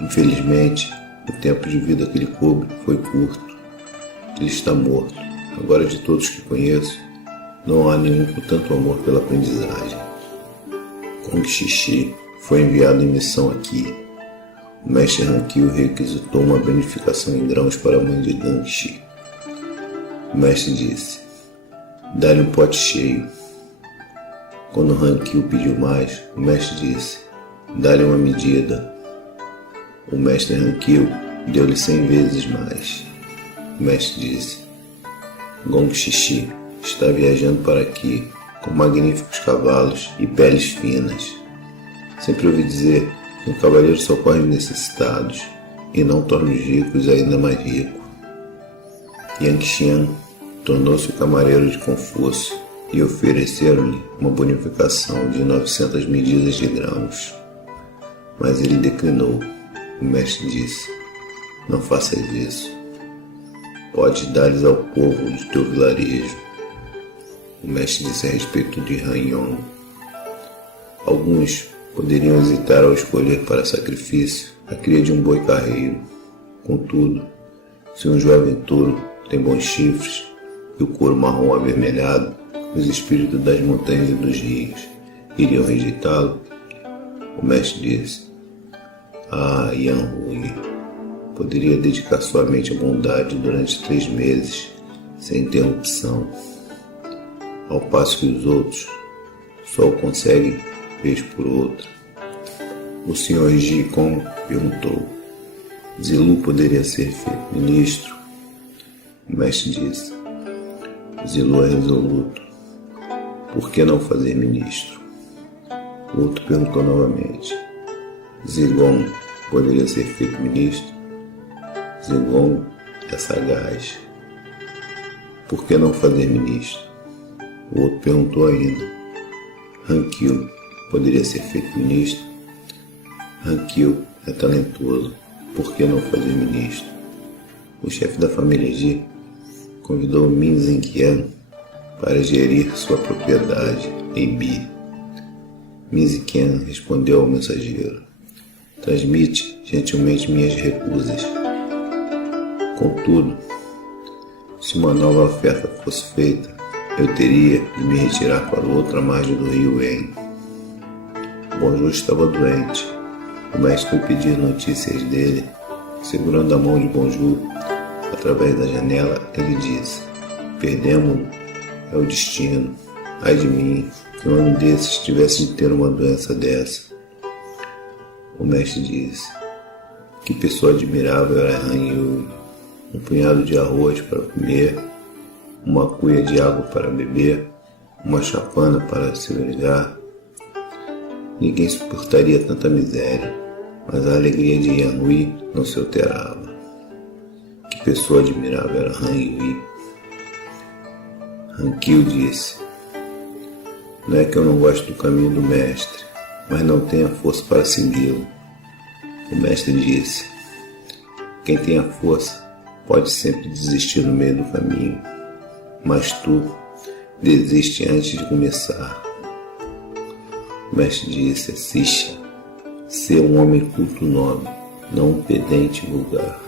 Infelizmente, o tempo de vida que ele coube foi curto. Ele está morto. Agora, de todos que conheço, não há nenhum com tanto amor pela aprendizagem. Kong Xixi foi enviado em missão aqui. O mestre Hankyu requisitou uma bonificação em grãos para a mãe de Gangxi. O mestre disse: dá-lhe um pote cheio. Quando Hankyu pediu mais, o mestre disse: dá-lhe uma medida. O mestre Hankyu deu-lhe 100 vezes mais. O mestre disse: Gong Xixi está viajando para aqui com magníficos cavalos e peles finas. Sempre ouvi dizer que um cavaleiro socorre os necessitados e não torna os ricos ainda mais ricos. Yang Xian tornou-se o camareiro de Confúcio e ofereceram-lhe uma bonificação de 900 medidas de grãos. Mas ele declinou. O mestre disse: não faças isso. Podes dar-lhes ao povo do teu vilarejo. O mestre disse a respeito de Han Yong: alguns poderiam hesitar ao escolher para sacrifício a cria de um boi carreiro. Contudo, se um jovem touro tem bons chifres e o couro marrom avermelhado, os espíritos das montanhas e dos rios iriam rejeitá-lo. O mestre disse: Yan Hui poderia dedicar sua mente à bondade durante 3 meses, sem interrupção, ao passo que os outros só o conseguem vez por outra. O Sr. Ji Kong perguntou: Zilu poderia ser feito ministro? O mestre disse: Zilu é resoluto. Por que não fazer ministro? O outro perguntou novamente: Zilong poderia ser feito ministro? Zilong é sagaz. Por que não fazer ministro? O outro perguntou ainda: Hankyu poderia ser feito ministro? Hankyu é talentoso. Por que não fazer ministro? O chefe da família Ji convidou Min Zhenqian para gerir sua propriedade em Bi. Min Zhenqian respondeu ao mensageiro: transmite gentilmente minhas recusas. Contudo, se uma nova oferta fosse feita, eu teria de me retirar para outra margem do rio Wen. Bonjour estava doente. O mestre foi pedir notícias dele. Segurando a mão de Bonjour através da janela, ele disse: perdemos-lo, é o destino. Ai de mim, que um ano desses tivesse de ter uma doença dessa. O mestre disse: que pessoa admirável era Han Yu. Um punhado de arroz para comer, uma cuia de água para beber, uma chapana para se abrigar. Ninguém suportaria tanta miséria, mas a alegria de Yan Hui não se alterava. Que pessoa admirável era Han Hui. Hankyu disse: não é que eu não gosto do caminho do mestre, mas não tenho a força para segui-lo. O mestre disse: quem tem a força pode sempre desistir no meio do caminho, mas tu desiste antes de começar. O mestre disse: assiste, ser um homem culto nobre, não um pedante vulgar.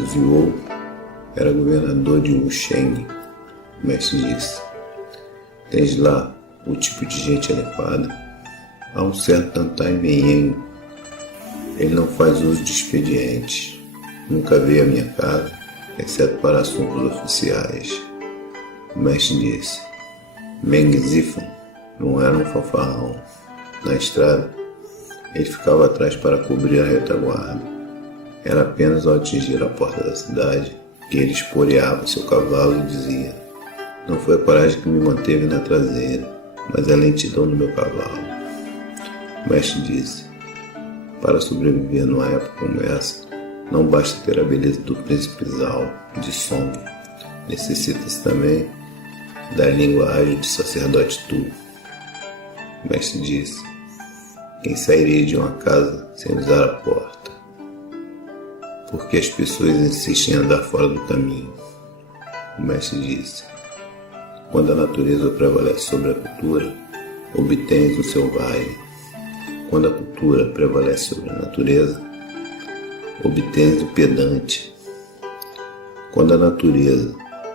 Zhuo era governador de Wusheng. O mestre disse: tens lá o tipo de gente adequada. Há um certo Tantai Menhen. Ele não faz uso de expedientes. Nunca veio à minha casa, exceto para assuntos oficiais. O mestre disse: Meng Zifan não era um fanfarrão. Na estrada, ele ficava atrás para cobrir a retaguarda. Era apenas ao atingir a porta da cidade que ele esporeava seu cavalo e dizia: não foi a coragem que me manteve na traseira, mas a lentidão do meu cavalo. O mestre disse: para sobreviver numa época como essa, não basta ter a beleza do príncipe Zhao de Song. Necessita-se também da língua ágil de sacerdote Tu. O mestre disse: quem sairia de uma casa sem usar a porta? Porque as pessoas insistem em andar fora do caminho. O mestre disse: quando a natureza prevalece sobre a cultura, obtens o selvagem. Quando a cultura prevalece sobre a natureza, obtens o pedante. Quando a natureza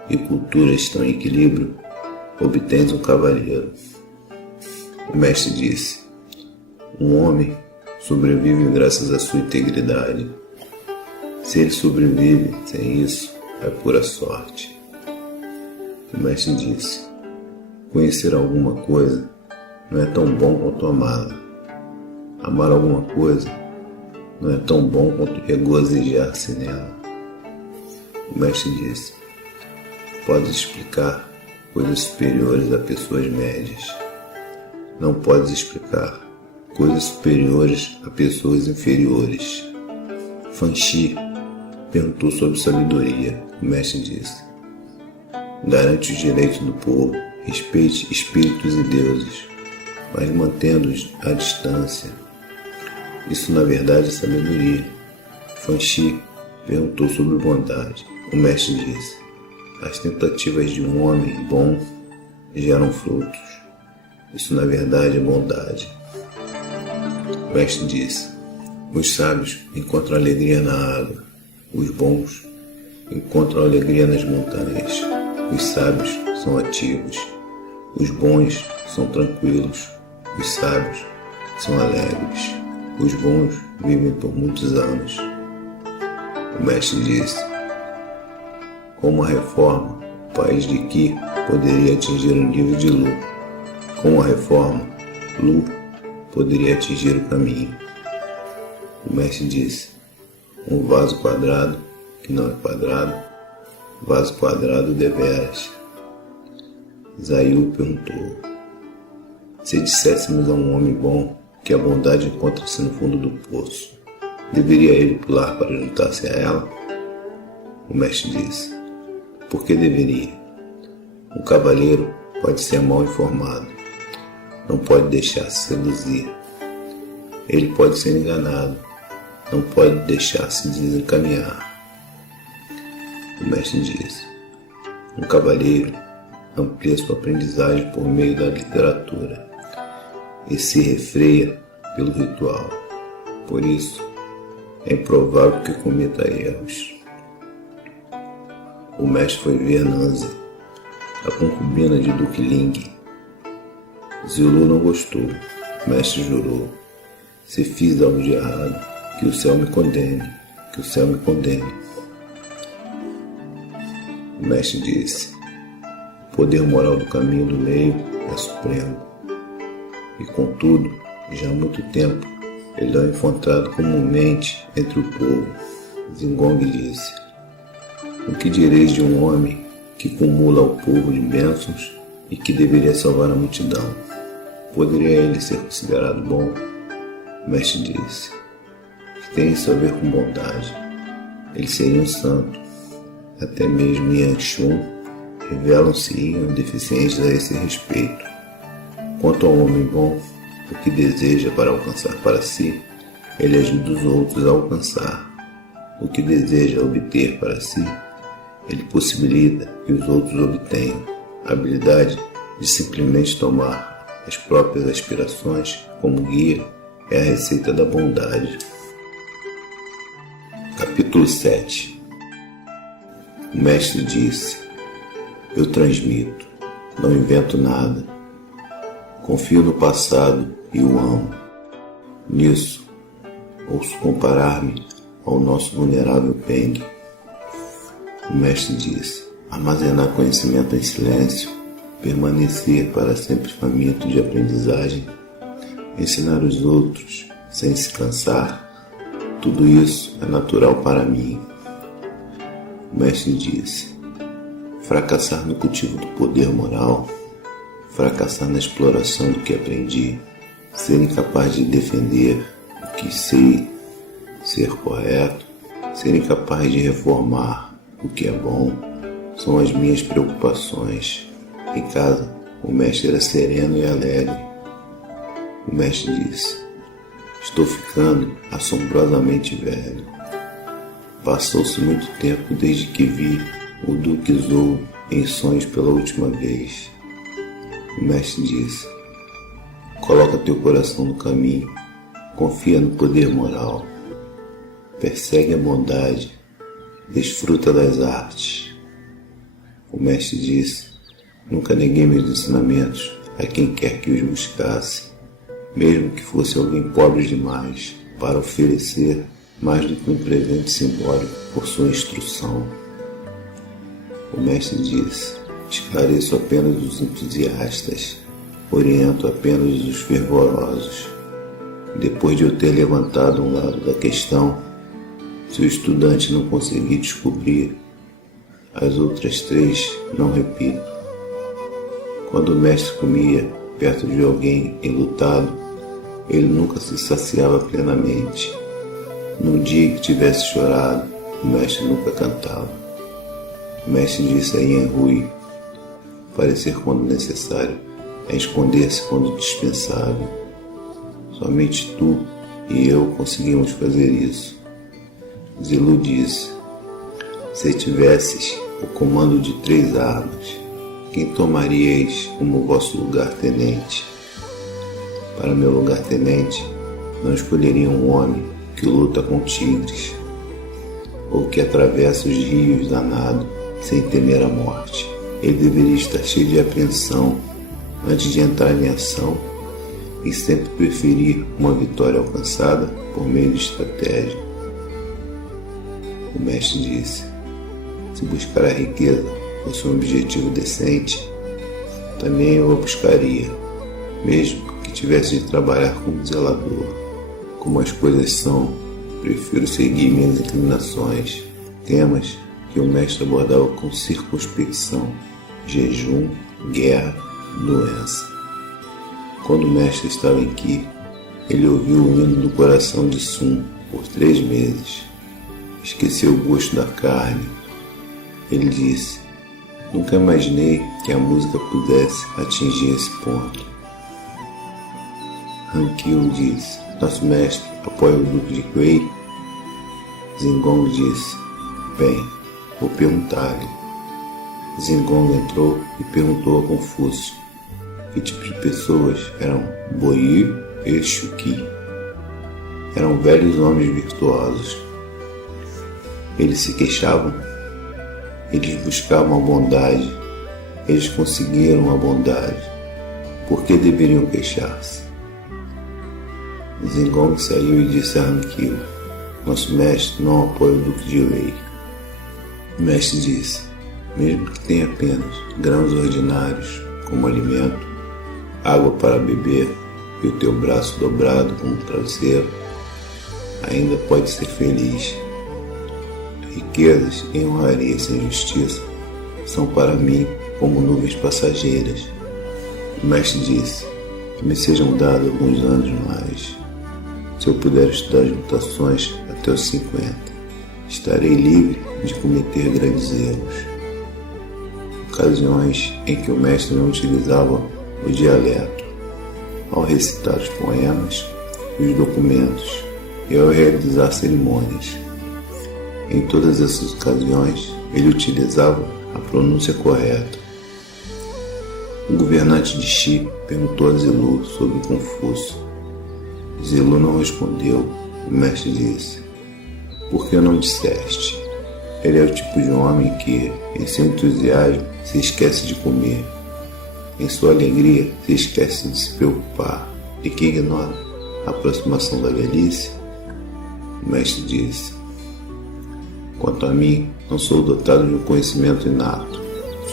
e cultura estão em equilíbrio, obtens um cavalheiro. O mestre disse: um homem sobrevive graças à sua integridade. Se ele sobrevive sem isso, é pura sorte. O mestre disse: conhecer alguma coisa não é tão bom quanto amá-la. Amar alguma coisa não é tão bom quanto regozijar-se nela. O mestre disse: podes explicar coisas superiores a pessoas médias. Não podes explicar coisas superiores a pessoas inferiores. Fan Shi perguntou sobre sabedoria. O mestre disse: garante os direitos do povo, respeite espíritos e deuses, mas mantendo-os à distância. Isso na verdade é sabedoria. Fan Shi perguntou sobre bondade. O mestre disse: as tentativas de um homem bom geram frutos. Isso na verdade é bondade. O mestre disse: os sábios encontram alegria na água. Os bons encontram alegria nas montanhas. Os sábios são ativos. Os bons são tranquilos. Os sábios são alegres. Os bons vivem por muitos anos. O mestre disse: com uma reforma, o país de Qi poderia atingir o nível de Lu. Com a reforma, Lu poderia atingir o caminho. O mestre disse: um vaso quadrado, que não é quadrado, vaso quadrado deveras. Zaiu perguntou: se disséssemos a um homem bom que a bondade encontra-se no fundo do poço, deveria ele pular para juntar-se a ela? O mestre disse: por que deveria? Um cavalheiro pode ser mal informado, não pode deixar-se seduzir. Ele pode ser enganado, não pode deixar-se desencaminhar. O mestre disse: um cavalheiro amplia sua aprendizagem por meio da literatura e se refreia pelo ritual. Por isso, é improvável que cometa erros. O mestre foi ver Nanzi, a concubina de Duque Ling. Zilu não gostou. O mestre jurou: se fiz algo de errado, que o céu me condene, que o céu me condene. O mestre disse: o poder moral do caminho do meio é supremo. E contudo, já há muito tempo, ele é encontrado comumente entre o povo. Zingong disse: o que direis de um homem que cumula ao povo de bênçãos e que deveria salvar a multidão? Poderia ele ser considerado bom? O mestre disse: que tem isso a ver com bondade. Ele seria um santo. Até mesmo Yang Shun revelam-se deficientes a esse respeito. Quanto ao homem bom, o que deseja para alcançar para si, ele ajuda os outros a alcançar. O que deseja obter para si, ele possibilita que os outros obtenham. A habilidade de simplesmente tomar as próprias aspirações como guia é a receita da bondade. Capítulo 7. O mestre disse: eu transmito, não invento nada. Confio no passado e o amo. Nisso, ouço comparar-me ao nosso vulnerável Peng. O mestre disse: armazenar conhecimento em silêncio, permanecer para sempre faminto de aprendizagem, ensinar os outros sem se cansar, tudo isso é natural para mim. O mestre disse: fracassar no cultivo do poder moral, fracassar na exploração do que aprendi, ser incapaz de defender o que sei ser correto, ser incapaz de reformar o que é bom, são as minhas preocupações. Em casa, o mestre era sereno e alegre. O mestre disse: Estou ficando assombrosamente velho. Passou-se muito tempo desde que vi o Duque Zou em sonhos pela última vez. O mestre disse: coloca teu coração no caminho, confia no poder moral, persegue a bondade, desfruta das artes. O mestre disse: nunca neguei meus ensinamentos a quem quer que os buscasse, mesmo que fosse alguém pobre demais para oferecer mais do que um presente simbólico por sua instrução. O mestre disse: esclareço apenas os entusiastas, oriento apenas os fervorosos. Depois de eu ter levantado um lado da questão, se o estudante não conseguir descobrir, as outras três não repito. Quando o mestre comia perto de alguém enlutado, ele nunca se saciava plenamente. Num dia que tivesse chorado, o mestre nunca cantava. O mestre disse a Yen Hui: parecer quando necessário é esconder-se quando dispensável. Somente tu e eu conseguimos fazer isso. Zilu disse: se tivesses o comando de 3 armas, quem tomaríeis como vosso lugar-tenente? Para meu lugar-tenente, não escolheria um homem que luta com tigres, ou que atravessa os rios a nado sem temer a morte. Ele deveria estar cheio de apreensão antes de entrar em ação e sempre preferir uma vitória alcançada por meio de estratégia. O mestre disse: se buscar a riqueza fosse um objetivo decente, também eu a buscaria, mesmo que tivesse de trabalhar como zelador. Como as coisas são, prefiro seguir minhas inclinações, temas que o mestre abordava com circunspecção: jejum, guerra, doença. Quando o mestre estava em Qi, ele ouviu o hino do coração de Sun por 3 meses. Esqueceu o gosto da carne. Ele disse: nunca imaginei que a música pudesse atingir esse ponto. Han Kiu disse: nosso mestre apoia o Duque de Kuei? Zingong disse: bem, vou perguntar-lhe. Zingong entrou e perguntou a Confúcio que tipo de pessoas eram Boyi e Shuqi. Eram velhos homens virtuosos. Eles se queixavam, eles buscavam a bondade, eles conseguiram a bondade. Por que deveriam queixar-se? Zingong saiu e disse a Han Kiu: nosso mestre não apoia o Duque de Wei. O mestre disse: mesmo que tenha apenas grãos ordinários como alimento, água para beber e o teu braço dobrado como travesseiro, ainda pode ser feliz. Riquezas e honraria sem justiça são para mim como nuvens passageiras. O mestre disse: que me sejam dados alguns anos mais. Se eu puder estudar as mutações até os 50, estarei livre de cometer grandes erros. Ocasiões em que o mestre não utilizava o dialeto, ao recitar os poemas, os documentos e ao realizar cerimônias. Em todas essas ocasiões, ele utilizava a pronúncia correta. O governante de Xi perguntou a Zilu sobre Confúcio. Zilu não respondeu. O mestre disse: por que não disseste? Ele é o tipo de homem que, em seu entusiasmo, se esquece de comer. Em sua alegria, se esquece de se preocupar e que ignora a aproximação da velhice. O mestre disse: quanto a mim, não sou dotado de um conhecimento inato.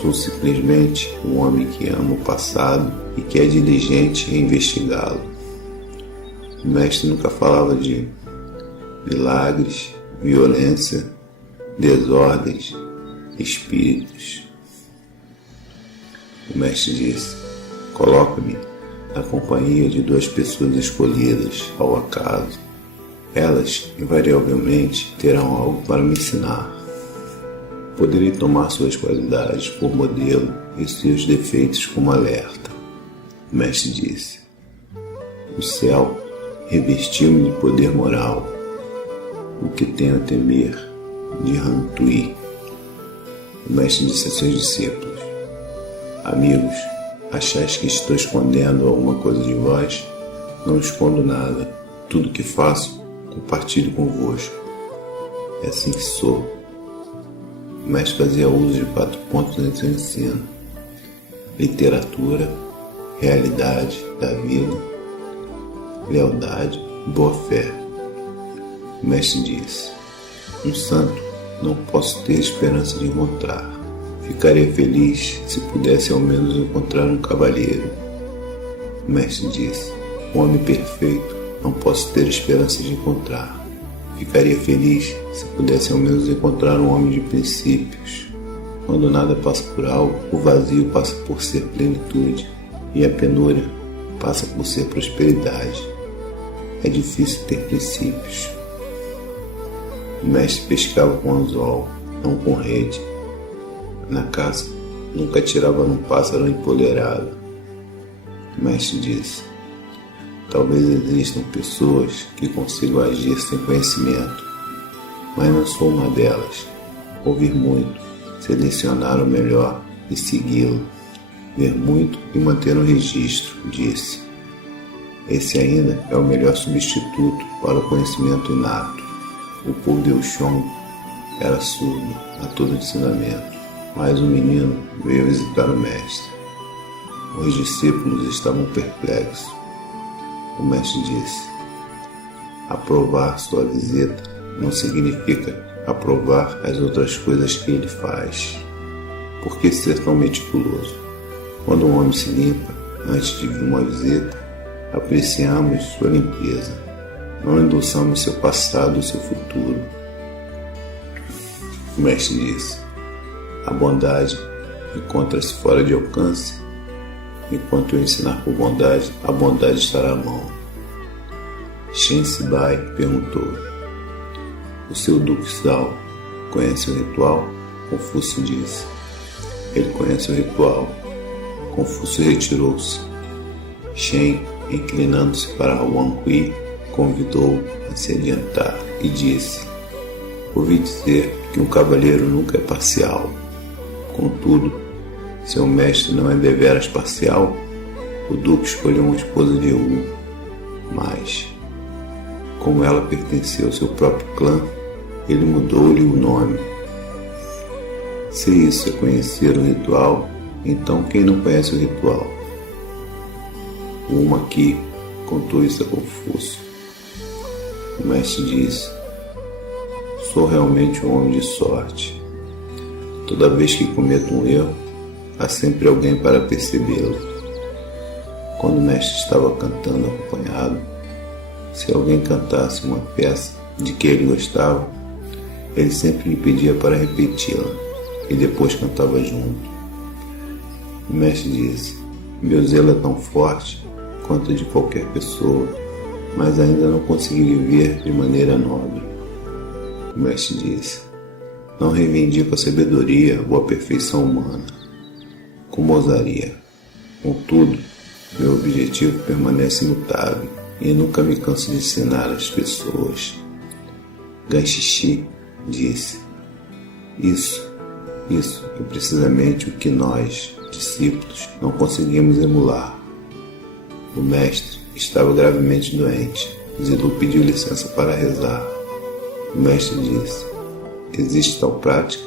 Sou simplesmente um homem que ama o passado e que é diligente em investigá-lo. O mestre nunca falava de milagres, violência, desordens, espíritos. O mestre disse: coloca-me na companhia de 2 pessoas escolhidas ao acaso. Elas, invariavelmente, terão algo para me ensinar. Poderei tomar suas qualidades por modelo e seus defeitos como alerta. O mestre disse: o céu Revestiu-me de poder moral. O que tenho a temer? De Han Tui. O mestre disse a seus discípulos: Amigos, achais que estou escondendo alguma coisa de vós? Não escondo nada. Tudo que faço, compartilho convosco. É assim que sou. O mestre fazia uso de 4 pontos em seu ensino: literatura, realidade da vida, lealdade, boa fé. O mestre disse: um santo não posso ter esperança de encontrar. Ficaria feliz se pudesse ao menos encontrar um cavalheiro. O mestre disse: um homem perfeito não posso ter esperança de encontrar. Ficaria feliz se pudesse ao menos encontrar um homem de princípios. Quando nada passa por algo, o vazio passa por ser plenitude, e a penúria passa por ser prosperidade. É difícil ter princípios. O mestre pescava com anzol, não com rede. Na caça, nunca atirava num pássaro empoleirado. O mestre disse: talvez existam pessoas que consigam agir sem conhecimento, mas não sou uma delas. Ouvir muito, selecionar o melhor e segui-lo. Ver muito e manter um registro, disse. Esse ainda é o melhor substituto para o conhecimento inato. O povo de Oxum era surdo a todo ensinamento, mas um menino veio visitar o mestre. Os discípulos estavam perplexos. O mestre disse: aprovar sua visita não significa aprovar as outras coisas que ele faz. Por que ser tão meticuloso? Quando um homem se limpa antes de vir uma visita, apreciamos sua limpeza. Não endossamos seu passado ou seu futuro. O mestre disse: a bondade encontra-se fora de alcance. Enquanto eu ensinar por bondade, a bondade estará à mão. Shen Sibai perguntou: o seu Duque Zhao conhece o ritual? Confúcio disse: ele conhece o ritual. Confúcio retirou-se. Shen, inclinando-se para Wang Hui, convidou a se adiantar e disse: ouvi dizer que um cavalheiro nunca é parcial. Contudo, seu mestre não é deveras parcial. O duque escolheu uma esposa de Wu, mas, como ela pertencia ao seu próprio clã, ele mudou-lhe o nome. Se isso é conhecer o ritual, então quem não conhece o ritual? Uma aqui contou isso a Confúcio. O mestre disse: sou realmente um homem de sorte. Toda vez que cometo um erro, há sempre alguém para percebê-lo. Quando o mestre estava cantando acompanhado, se alguém cantasse uma peça de que ele gostava, ele sempre lhe pedia para repeti-la e depois cantava junto. O mestre disse: meu zelo é tão forte quanto de qualquer pessoa, mas ainda não consegui viver de maneira nobre. O mestre disse: não reivindico a sabedoria ou a perfeição humana, como ousaria. Contudo, meu objetivo permanece imutável e nunca me canso de ensinar às pessoas. Ganxixi disse: isso é precisamente o que nós, discípulos, não conseguimos emular. O mestre estava gravemente doente. Zilu pediu licença para rezar. O mestre disse: existe tal prática?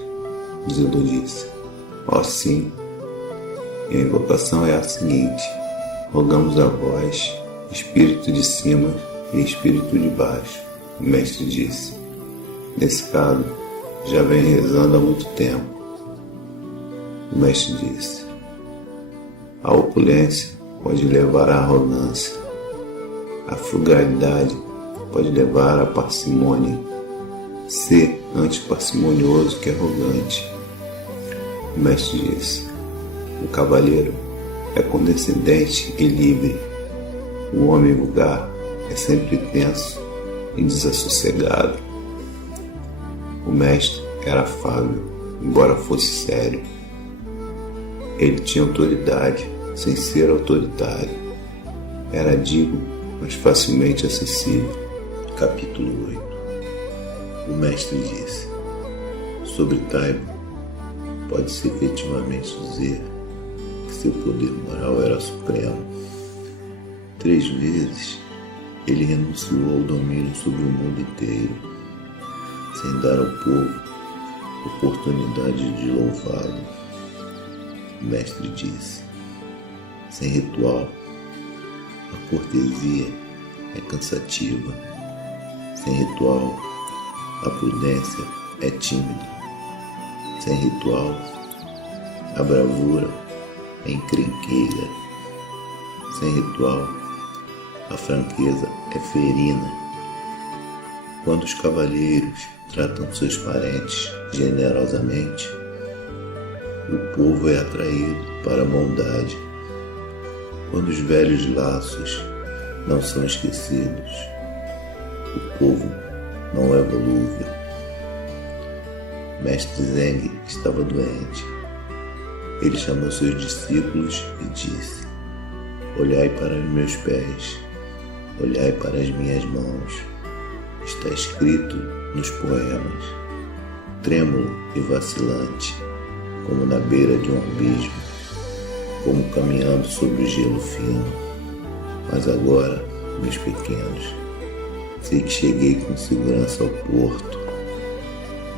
Zilu disse: ó sim. E a invocação é a seguinte: rogamos a vós, espírito de cima e espírito de baixo. O mestre disse: nesse caso, já vem rezando há muito tempo. O mestre disse: a opulência pode levar à arrogância. A frugalidade pode levar à parcimônia. Ser antiparcimonioso que arrogante. O mestre disse: o cavalheiro é condescendente e livre. O homem vulgar é sempre tenso e desassossegado. O mestre era afável, embora fosse sério. Ele tinha autoridade, sem ser autoritário. Era digno, mas facilmente acessível. Capítulo 8. O mestre disse: sobre Taibo, pode-se efetivamente dizer que seu poder moral era supremo. 3 vezes ele renunciou ao domínio sobre o mundo inteiro, sem dar ao povo oportunidade de louvá-lo. O mestre disse: sem ritual, a cortesia é cansativa. Sem ritual, a prudência é tímida. Sem ritual, a bravura é encrenqueira. Sem ritual, a franqueza é ferina. Quando os cavalheiros tratam seus parentes generosamente, o povo é atraído para a bondade. Quando os velhos laços não são esquecidos, o povo não é volúvel. Mestre Zeng estava doente. Ele chamou seus discípulos e disse: olhai para os meus pés, olhai para as minhas mãos. Está escrito nos poemas, trêmulo e vacilante, como na beira de um abismo, como caminhando sobre o gelo fino. Mas agora, meus pequenos, sei que cheguei com segurança ao porto.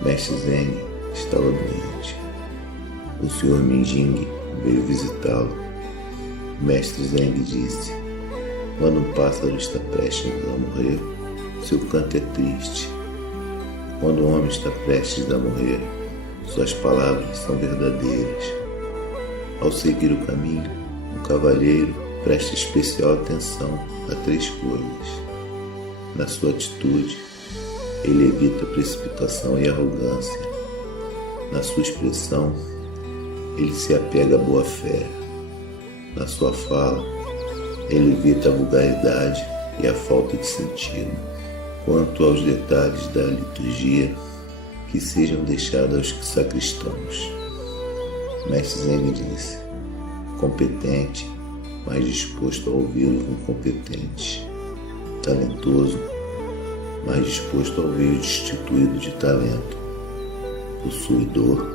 Mestre Zeng estava doente. O Sr. Minjing veio visitá-lo. Mestre Zeng disse: quando um pássaro está prestes a morrer, seu canto é triste. Quando o homem está prestes a morrer, suas palavras são verdadeiras. Ao seguir o caminho, um cavalheiro presta especial atenção a 3 coisas. Na sua atitude, ele evita precipitação e arrogância. Na sua expressão, ele se apega à boa-fé. Na sua fala, ele evita a vulgaridade e a falta de sentido. Quanto aos detalhes da liturgia, que sejam deixados aos sacristãos. Mestre Zeng disse: competente, mas disposto a ouvir os incompetentes. Talentoso, mas disposto a ouvir o destituído de talento. Possuidor,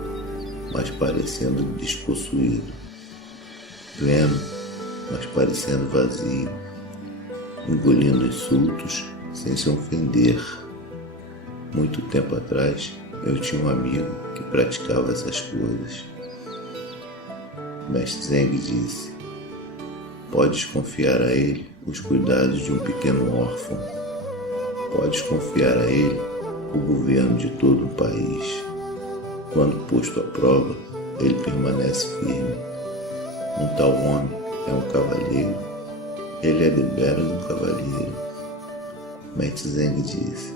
mas parecendo despossuído. Pleno, mas parecendo vazio. Engolindo insultos sem se ofender. Muito tempo atrás, eu tinha um amigo que praticava essas coisas. Mestre Zeng disse: podes confiar a ele os cuidados de um pequeno órfão. Podes confiar a ele o governo de todo um país. Quando posto à prova, ele permanece firme. Um tal homem é um cavalheiro. Ele é deveras um cavalheiro. Mestre Zeng disse: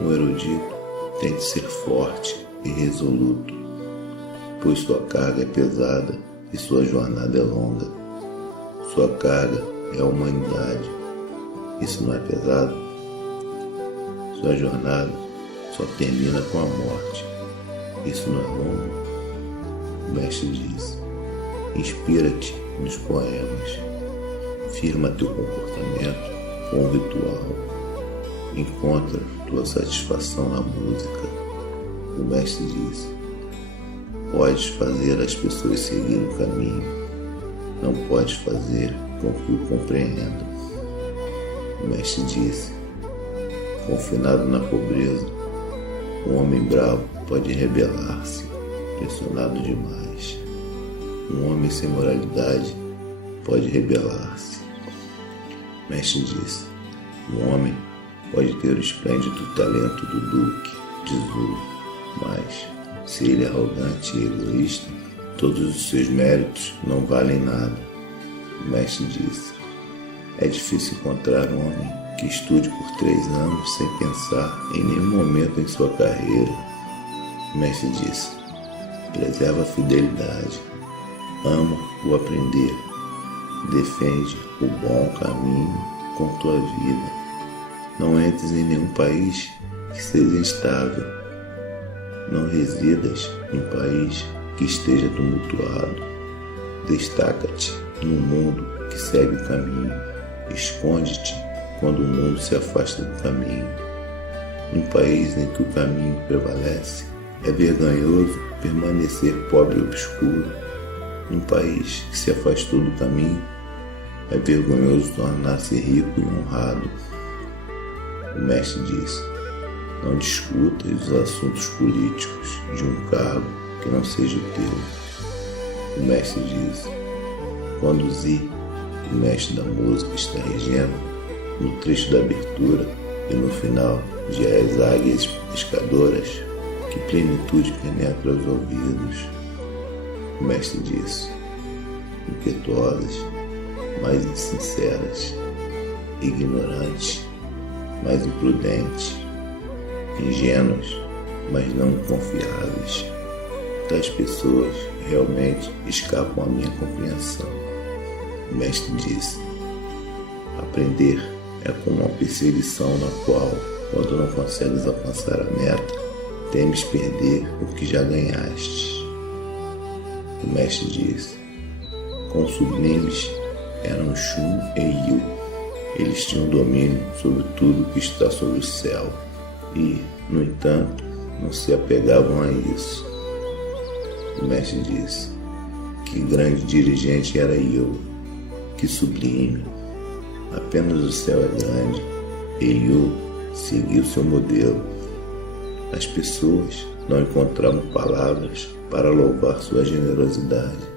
um erudito tem de ser forte e resoluto, pois sua carga é pesada e sua jornada é longa. Sua carga é a humanidade. Isso não é pesado? Sua jornada só termina com a morte. Isso não é longo? O mestre diz: inspira-te nos poemas. Firma teu comportamento com o ritual. Encontra tua satisfação na música. O mestre diz: podes fazer as pessoas seguirem o caminho. Não podes fazer com que o compreendam. O mestre disse: confinado na pobreza, um homem bravo pode rebelar-se, pressionado demais. Um homem sem moralidade pode rebelar-se. O mestre disse: um homem pode ter o esplêndido talento do Duque de Zulu, mas, se ele é arrogante e egoísta, todos os seus méritos não valem nada. O mestre disse: é difícil encontrar um homem que estude por 3 anos sem pensar em nenhum momento em sua carreira. O mestre disse: preserva a fidelidade, ama o aprender, defende o bom caminho com tua vida. Não entres em nenhum país que seja instável. Não residas em um país que esteja tumultuado. Destaca-te num mundo que segue o caminho. Esconde-te quando o mundo se afasta do caminho. Num país em que o caminho prevalece, é vergonhoso permanecer pobre e obscuro. Num país que se afastou do caminho, é vergonhoso tornar-se rico e honrado. O mestre disse: não discutas os assuntos políticos de um cargo que não seja o teu. O mestre disse: quando Zi, o mestre da música, está regendo, no trecho da abertura e no final de As Águias Pescadoras, que plenitude penetra os ouvidos. O mestre disse: impetuosas, mas insinceras, ignorantes, mas imprudentes, ingênuos, mas não confiáveis. Tais pessoas realmente escapam à minha compreensão. O mestre disse: aprender é como uma perseguição na qual, quando não consegues alcançar a meta, temes perder o que já ganhastes. O mestre disse: quão sublimes eram Shun e Yu. Eles tinham domínio sobre tudo que está sobre o céu e, no entanto, não se apegavam a isso. O mestre disse: que grande dirigente era Yu, que sublime. Apenas o céu é grande e Yu seguiu seu modelo. As pessoas não encontravam palavras para louvar sua generosidade.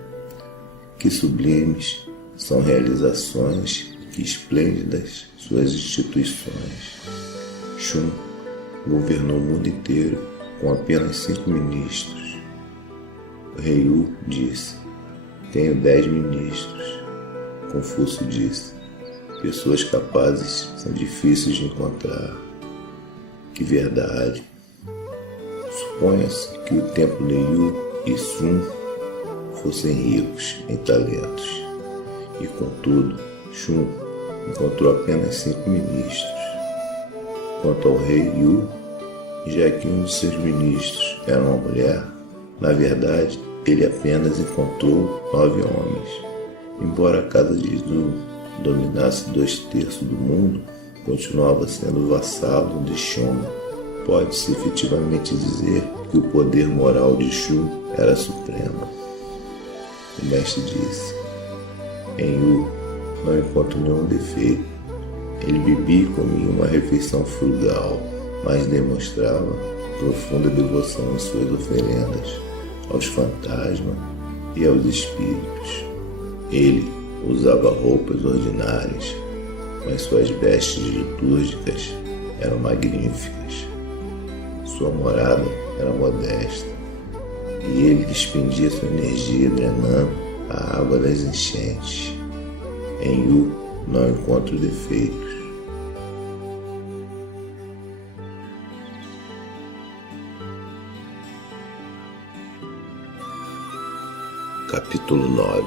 Que sublimes são realizações, que esplêndidas suas instituições. Shun governou o mundo inteiro com apenas 5 ministros. O rei Yu disse: tenho 10 ministros. Confúcio disse: pessoas capazes são difíceis de encontrar. Que verdade! Suponha-se que o templo de Yu e Sun fossem ricos em talentos, e contudo, Shun encontrou apenas 5 ministros. Quanto ao rei Yu, já que um de seus ministros era uma mulher, na verdade, ele apenas encontrou 9 homens. Embora a casa de Zu dominasse 2/3 do mundo, continuava sendo vassalo de Shun. Pode-se efetivamente dizer que o poder moral de Shun era supremo. O mestre disse: em Yu não encontro nenhum defeito. Ele bebia e comia uma refeição frugal, mas demonstrava profunda devoção em suas oferendas aos fantasmas e aos espíritos. Ele usava roupas ordinárias, mas suas vestes litúrgicas eram magníficas. Sua morada era modesta, e ele despendia sua energia drenando a água das enchentes. Em Yu não encontro defeitos. Capítulo 9.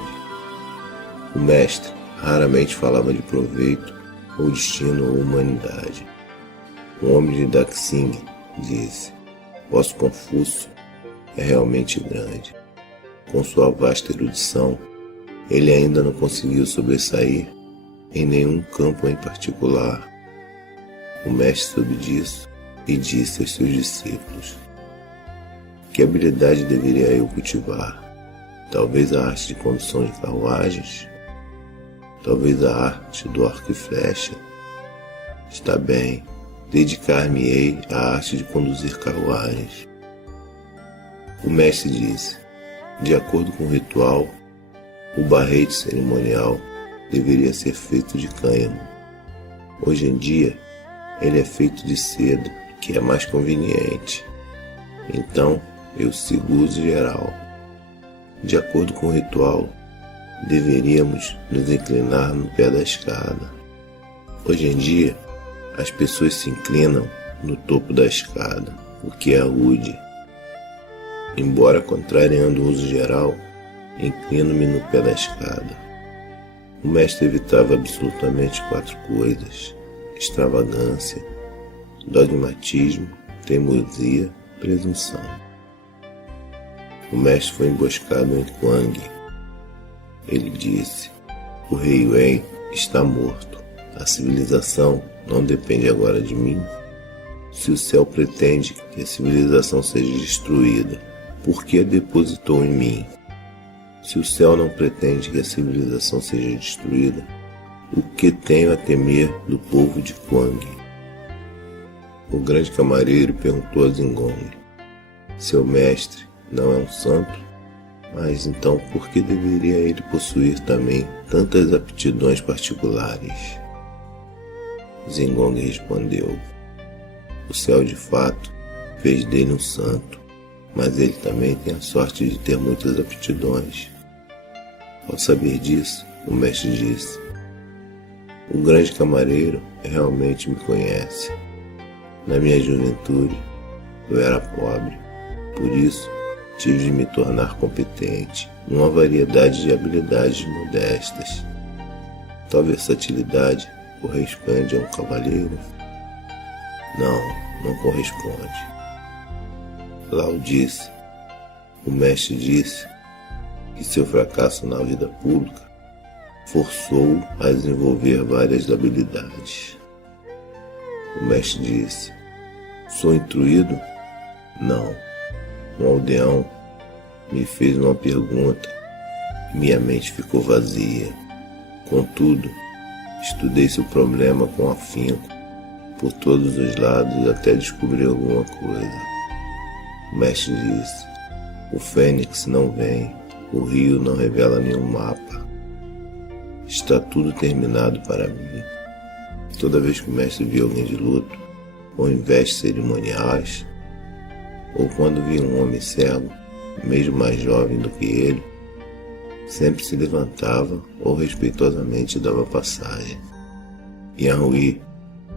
O mestre raramente falava de proveito ou destino ou humanidade. O homem de Daxing disse: vosso Confúcio é realmente grande. Com sua vasta erudição, ele ainda não conseguiu sobressair em nenhum campo em particular. O mestre soube disso e disse aos seus discípulos: que habilidade deveria eu cultivar? Talvez a arte de condução de carruagens? Talvez a arte do arco e flecha? Está bem, dedicar-me-ei à arte de conduzir carruagens. O mestre disse: de acordo com o ritual, o barrete cerimonial deveria ser feito de cânhamo. Hoje em dia, ele é feito de seda, que é mais conveniente. Então, eu sigo o uso geral. De acordo com o ritual, deveríamos nos inclinar no pé da escada. Hoje em dia, as pessoas se inclinam no topo da escada, o que é rude. Embora contrariando o uso geral, inclino-me no pé da escada. O mestre evitava absolutamente 4 coisas: extravagância, dogmatismo, teimosia, presunção. O mestre foi emboscado em Kuang. Ele disse: o rei Wen está morto. A civilização não depende agora de mim? Se o céu pretende que a civilização seja destruída, por que a depositou em mim? Se o céu não pretende que a civilização seja destruída, o que tenho a temer do povo de Kuang? O grande camareiro perguntou a Zingong: seu mestre não é um santo? Mas então por que deveria ele possuir também tantas aptidões particulares? Zingong respondeu: o céu de fato fez dele um santo, mas ele também tem a sorte de ter muitas aptidões. Ao saber disso, o mestre disse: o grande camareiro realmente me conhece. Na minha juventude, eu era pobre, por isso tive de me tornar competente numa variedade de habilidades modestas. Tal versatilidade corresponde a um cavaleiro? Não corresponde. Lao disse: o mestre disse que seu fracasso na vida pública forçou-o a desenvolver várias habilidades. O mestre disse: sou instruído? Não. Um aldeão me fez uma pergunta e minha mente ficou vazia. Contudo, estudei seu problema com afinco, por todos os lados, até descobrir alguma coisa. O mestre disse: o fênix não vem, o rio não revela nenhum mapa. Está tudo terminado para mim. Toda vez que o mestre via alguém de luto, ou em vestes cerimoniais, ou quando via um homem cego, mesmo mais jovem do que ele, sempre se levantava ou respeitosamente dava passagem. Yan Hui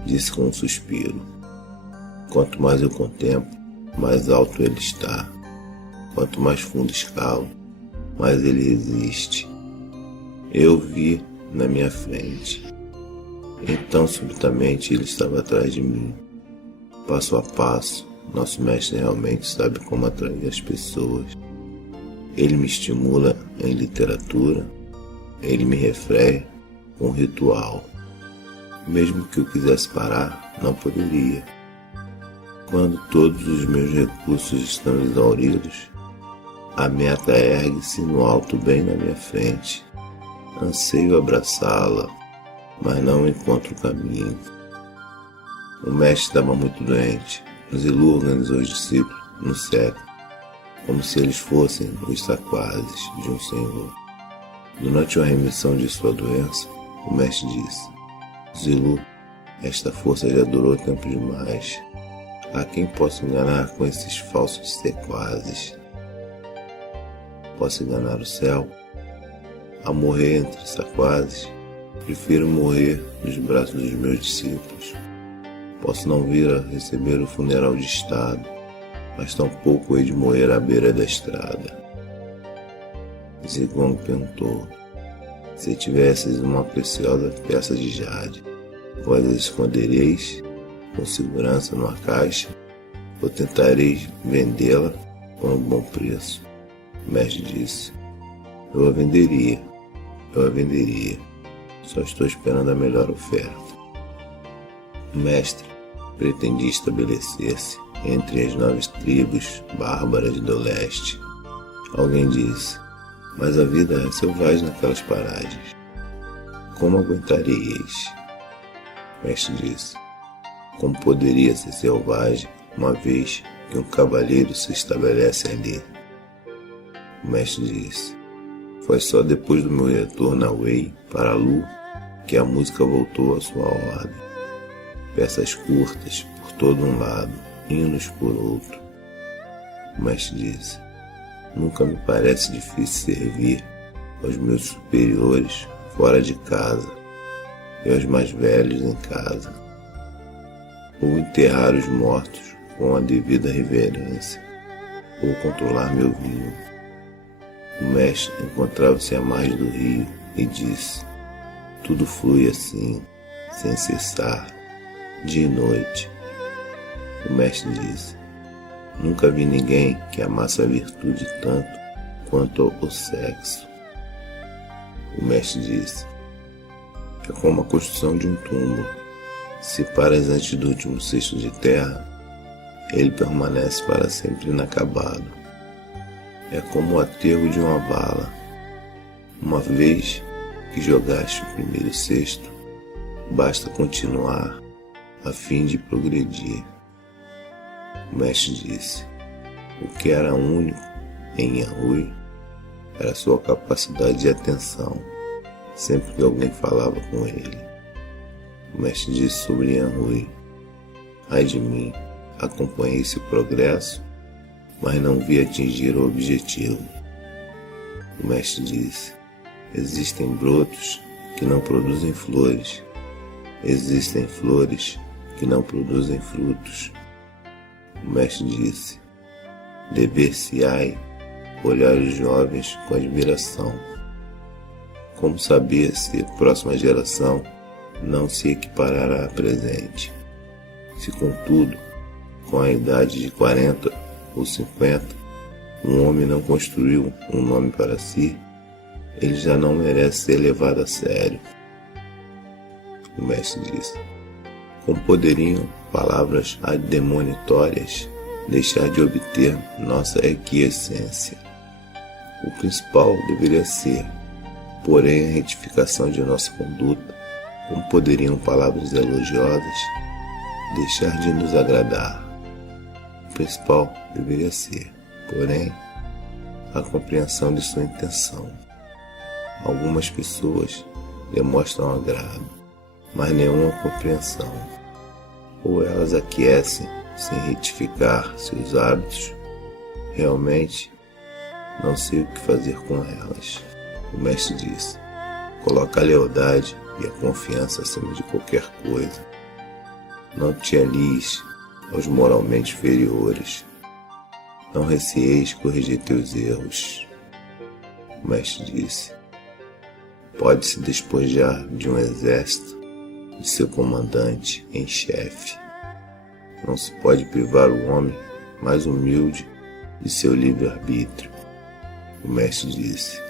disse com um suspiro: quanto mais eu contemplo, mais alto ele está. Quanto mais fundo escalo, mais ele resiste. Eu vi na minha frente. Então, subitamente, ele estava atrás de mim. Passo a passo, nosso mestre realmente sabe como atrair as pessoas. Ele me estimula em literatura, ele me refreia com ritual. Mesmo que eu quisesse parar, não poderia. Quando todos os meus recursos estão exauridos, a meta ergue-se no alto bem na minha frente. Anseio abraçá-la, mas não encontro o caminho. O mestre estava muito doente. Zilu organizou os discípulos no século, como se eles fossem os sequazes de um senhor. Durante a remissão de sua doença, o mestre disse: Zilu, esta força já durou tempo demais. A quem posso enganar com esses falsos sequazes? Posso enganar o céu? A morrer entre sequazes, prefiro morrer nos braços dos meus discípulos. Posso não vir a receber o funeral de estado, mas tampouco hei de morrer à beira da estrada. Zigong perguntou: se tivesses uma preciosa peça de jade, vós a escondereis com segurança numa caixa, ou tentareis vendê-la por um bom preço? O mestre disse: eu a venderia. Só estou esperando a melhor oferta. O mestre pretendia estabelecer-se entre as 9 tribos bárbaras do leste. Alguém disse: mas a vida é selvagem naquelas paragens. Como aguentaríeis? O mestre disse: como poderia ser selvagem uma vez que um cavaleiro se estabelece ali? O mestre disse: foi só depois do meu retorno a Wei para Lu que a música voltou à sua ordem. Peças curtas por todo um lado, hinos por outro. O mestre disse: nunca me parece difícil servir aos meus superiores fora de casa e aos mais velhos em casa, ou enterrar os mortos com a devida reverência, ou controlar meu vinho. O mestre encontrava-se à margem do rio e disse: tudo flui assim, sem cessar, dia e noite. O mestre disse: nunca vi ninguém que amasse a virtude tanto quanto o sexo. O mestre disse: é como a construção de um túmulo. Se paras antes do último cesto de terra, ele permanece para sempre inacabado. É como o aterro de uma vala. Uma vez que jogaste o primeiro cesto, basta continuar a fim de progredir. O mestre disse: o que era único em Yanhui era sua capacidade de atenção, sempre que alguém falava com ele. O mestre disse sobre Yanhui: ai de mim, acompanhei seu progresso, mas não vi atingir o objetivo. O mestre disse: existem brotos que não produzem flores, existem flores que não produzem frutos. O mestre disse: dever-se-ai olhar os jovens com admiração. Como saber se a próxima geração não se equiparará à presente? Se, contudo, com a idade de 40 ou 50, um homem não construiu um nome para si, ele já não merece ser levado a sério. O mestre disse: como poderiam palavras admonitórias deixar de obter nossa aquiescência? O principal deveria ser, porém, a retificação de nossa conduta. Como poderiam palavras elogiosas deixar de nos agradar? O principal deveria ser, porém, a compreensão de sua intenção. Algumas pessoas demonstram agrado, mas nenhuma compreensão. Ou elas aquecem sem retificar seus hábitos. Realmente, não sei o que fazer com elas. O mestre disse: coloca a lealdade e a confiança acima de qualquer coisa. Não te alies aos moralmente inferiores. Não recieis corrigir teus erros. O mestre disse: pode-se despojar de um exército de seu comandante em chefe. Não se pode privar o homem mais humilde de seu livre-arbítrio. O mestre disse: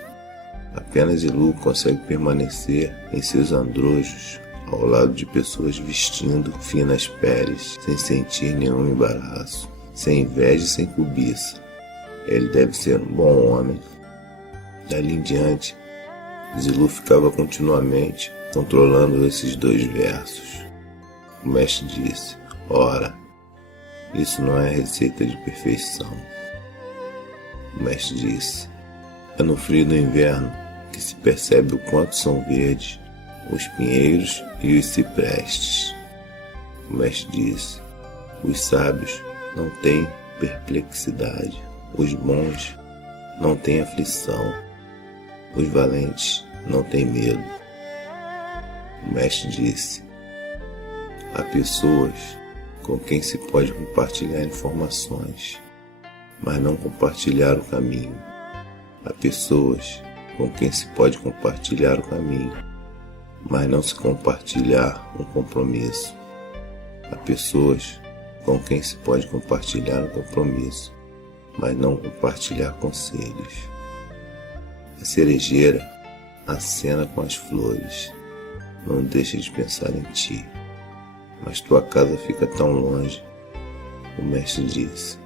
apenas Ilu consegue permanecer em seus androjos ao lado de pessoas vestindo finas peles, sem sentir nenhum embaraço, sem inveja e sem cobiça. Ele deve ser um bom homem. Dali em diante, Zilu ficava continuamente controlando esses dois versos. O mestre disse: ora, isso não é receita de perfeição. O mestre disse: é no frio do inverno que se percebe o quanto são verdes os pinheiros e os ciprestes. O mestre disse: os sábios não têm perplexidade, os bons não têm aflição, os valentes não têm medo. O mestre disse: há pessoas com quem se pode compartilhar informações, mas não compartilhar o caminho. Há pessoas com quem se pode compartilhar o caminho, mas não se compartilhar um compromisso. Há pessoas com quem se pode compartilhar um compromisso, mas não compartilhar conselhos. A cerejeira acena com as flores, não deixa de pensar em ti, mas tua casa fica tão longe. O mestre disse: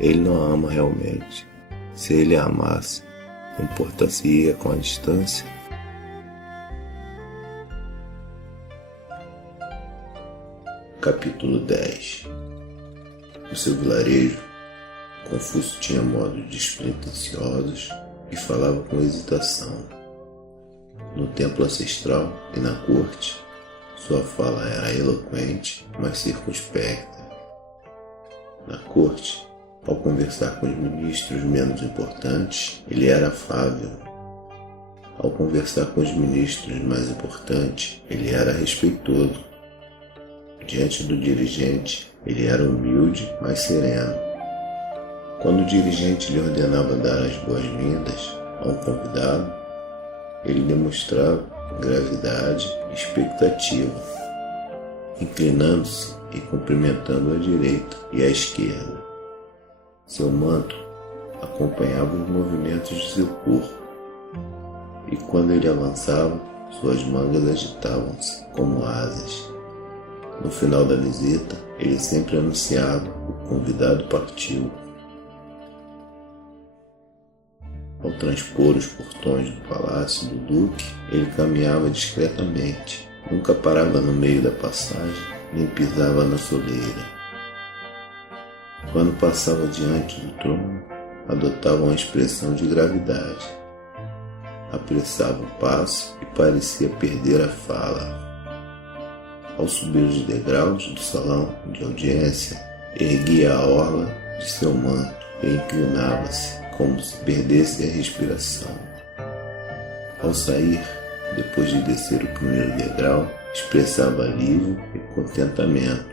ele não a ama realmente. Se ele a amasse, importar-se-ia com a distância? Capítulo 10. No seu vilarejo, Confúcio tinha modos despretensiosos e falava com hesitação. No templo ancestral e na corte, sua fala era eloquente, mas circunspecta. Na corte, ao conversar com os ministros menos importantes, ele era afável. Ao conversar com os ministros mais importantes, ele era respeitoso. Diante do dirigente, ele era humilde, mas sereno. Quando o dirigente lhe ordenava dar as boas-vindas a um convidado, ele demonstrava gravidade e expectativa, inclinando-se e cumprimentando à direita e à esquerda. Seu manto acompanhava os movimentos de seu corpo, e quando ele avançava, suas mangas agitavam-se como asas. No final da visita, ele sempre anunciava: o convidado partiu. Ao transpor os portões do palácio do duque, ele caminhava discretamente, nunca parava no meio da passagem, nem pisava na soleira. Quando passava diante do trono, adotava uma expressão de gravidade. Apressava o passo e parecia perder a fala. Ao subir os degraus do salão de audiência, erguia a orla de seu manto e inclinava-se, como se perdesse a respiração. Ao sair, depois de descer o primeiro degrau, expressava alívio e contentamento.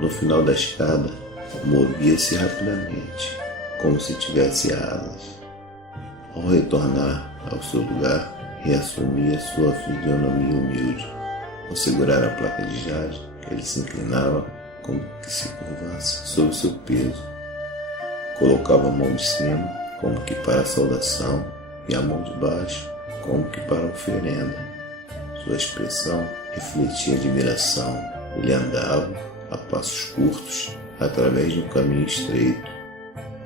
No final da escada, movia-se rapidamente, como se tivesse asas. Ao retornar ao seu lugar, reassumia sua fisionomia humilde. Ao segurar a placa de jade, ele se inclinava como que se curvasse sob seu peso. Colocava a mão de cima, como que para a saudação, e a mão de baixo, como que para a oferenda. Sua expressão refletia admiração. Ele andava a passos curtos, através de um caminho estreito.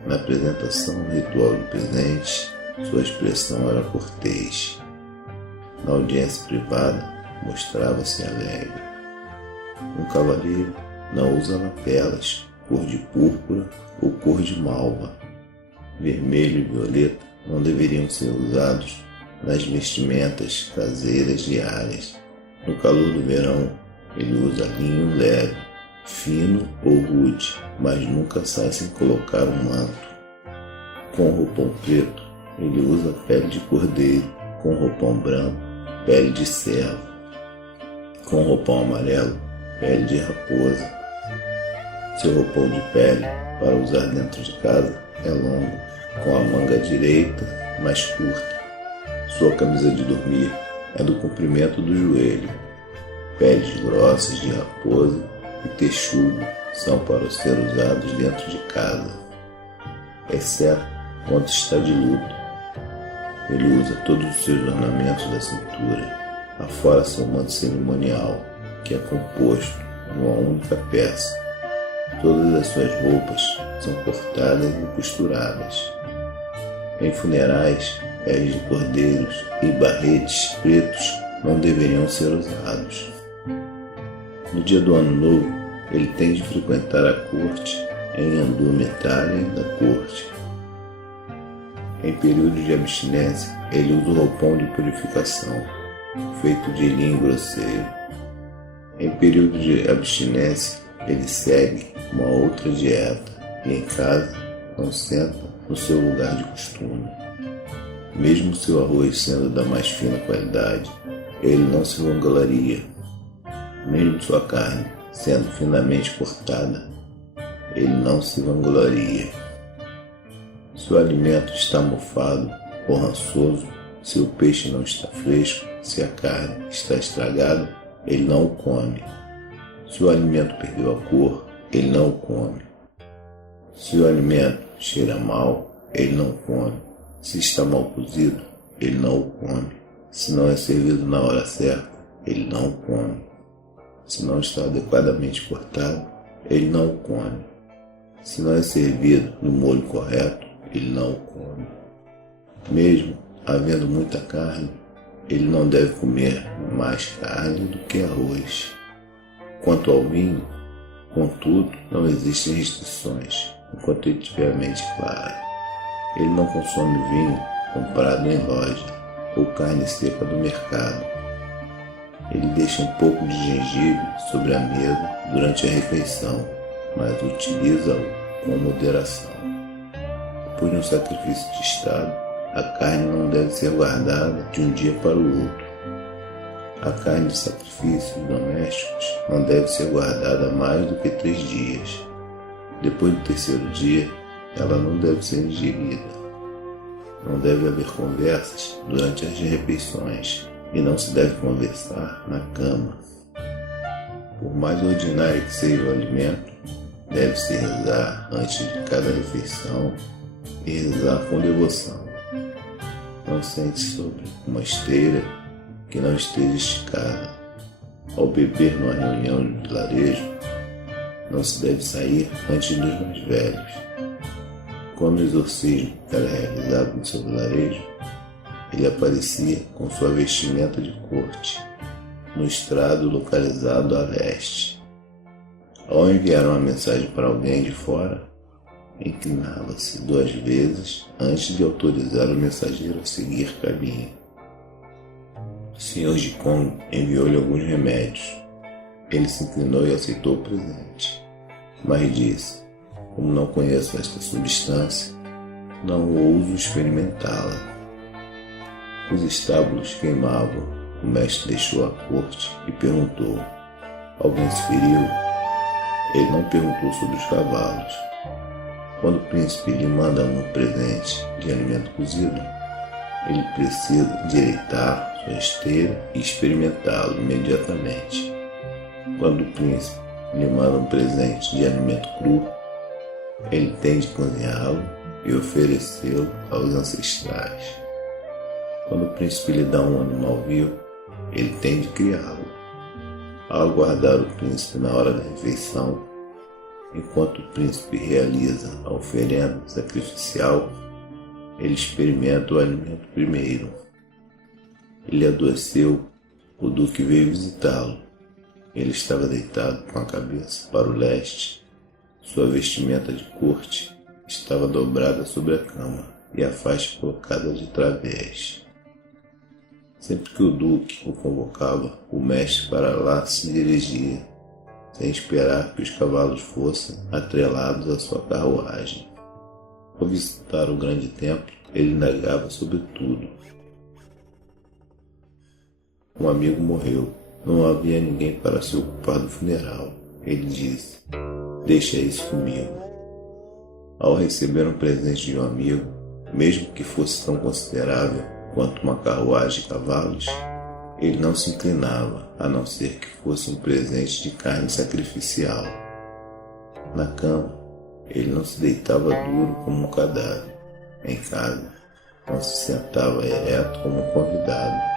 Na apresentação do ritual de presentes, sua expressão era cortês. Na audiência privada, mostrava-se alegre. Um cavalheiro não usa lapelas, cor de púrpura ou cor de malva. Vermelho e violeta não deveriam ser usados nas vestimentas caseiras diárias. No calor do verão, ele usa linho leve, fino ou rude, mas nunca sai sem colocar um manto. Com roupão preto, ele usa pele de cordeiro, com roupão branco, pele de cervo, com roupão amarelo, pele de raposa. Seu roupão de pele, para usar dentro de casa, é longo, com a manga direita mais curta. Sua camisa de dormir é do comprimento do joelho. Peles grossas de raposa e texugo são para ser usados dentro de casa, exceto quando está de luto. Ele usa todos os seus ornamentos da cintura, afora seu manto cerimonial, que é composto de uma única peça. Todas as suas roupas são cortadas e costuradas. Em funerais, peles de cordeiros e barretes pretos não deveriam ser usados. No dia do ano novo, ele tem de frequentar a corte em indumentária da corte. Em período de abstinência, ele usa o roupão de purificação, feito de linho grosseiro. Em período de abstinência, ele segue uma outra dieta e em casa não senta no seu lugar de costume. Mesmo seu arroz sendo da mais fina qualidade, ele não se vangloria. Mesmo sua carne sendo finamente cortada, ele não se vangloria. Se o alimento está mofado ou rançoso, se o peixe não está fresco, se a carne está estragada, ele não o come. Se o alimento perdeu a cor, ele não o come. Se o alimento cheira mal, ele não come. Se está mal cozido, ele não o come. Se não é servido na hora certa, ele não o come. Se não está adequadamente cortado, ele não o come. Se não é servido no molho correto, ele não o come. Mesmo havendo muita carne, ele não deve comer mais carne do que arroz. Quanto ao vinho, contudo, não existem restrições, enquanto ele tiver a mente clara. Ele não consome vinho comprado em loja ou carne seca do mercado. Ele deixa um pouco de gengibre sobre a mesa durante a refeição, mas utiliza-o com moderação. Depois de um sacrifício de Estado, a carne não deve ser guardada de um dia para o outro. A carne de sacrifícios domésticos não deve ser guardada mais do que 3 dias. Depois do terceiro dia, ela não deve ser ingerida. Não deve haver conversas durante as refeições e não se deve conversar na cama. Por mais ordinário que seja o alimento, deve-se rezar antes de cada refeição e rezar com devoção. Não sente sobre uma esteira que não esteja esticada. Ao beber numa reunião de vilarejo, não se deve sair antes dos mais velhos. Quando o exorcismo era realizado no seu vilarejo, ele aparecia com sua vestimenta de corte, no estrado localizado a leste. Ao enviar uma mensagem para alguém de fora, inclinava-se 2 vezes antes de autorizar o mensageiro a seguir caminho. O Sr. Gicong enviou-lhe alguns remédios. Ele se inclinou e aceitou o presente, mas disse: como não conheço esta substância, não ouso experimentá-la. Os estábulos queimavam. O mestre deixou a corte e perguntou: alguém se feriu? Ele não perguntou sobre os cavalos. Quando o príncipe lhe manda um presente de alimento cozido, ele precisa endireitar sua esteira e experimentá-lo imediatamente. Quando o príncipe lhe manda um presente de alimento cru, ele tem de cozinhá-lo e oferecê-lo aos ancestrais. Quando o príncipe lhe dá um animal vivo, ele tem de criá-lo. Ao aguardar o príncipe na hora da refeição, enquanto o príncipe realiza a oferenda sacrificial, ele experimenta o alimento primeiro. Ele adoeceu, o duque veio visitá-lo. Ele estava deitado com a cabeça para o leste. Sua vestimenta de corte estava dobrada sobre a cama e a faixa colocada de través. Sempre que o duque o convocava, o mestre para lá se dirigia, sem esperar que os cavalos fossem atrelados à sua carruagem. Ao visitar o grande templo, ele indagava sobre tudo. Um amigo morreu. Não havia ninguém para se ocupar do funeral. Ele disse: deixa isso comigo. Ao receber um presente de um amigo, mesmo que fosse tão considerável quanto uma carruagem e cavalos, ele não se inclinava, a não ser que fosse um presente de carne sacrificial. Na cama, ele não se deitava duro como um cadáver. Em casa, não se sentava ereto como um convidado.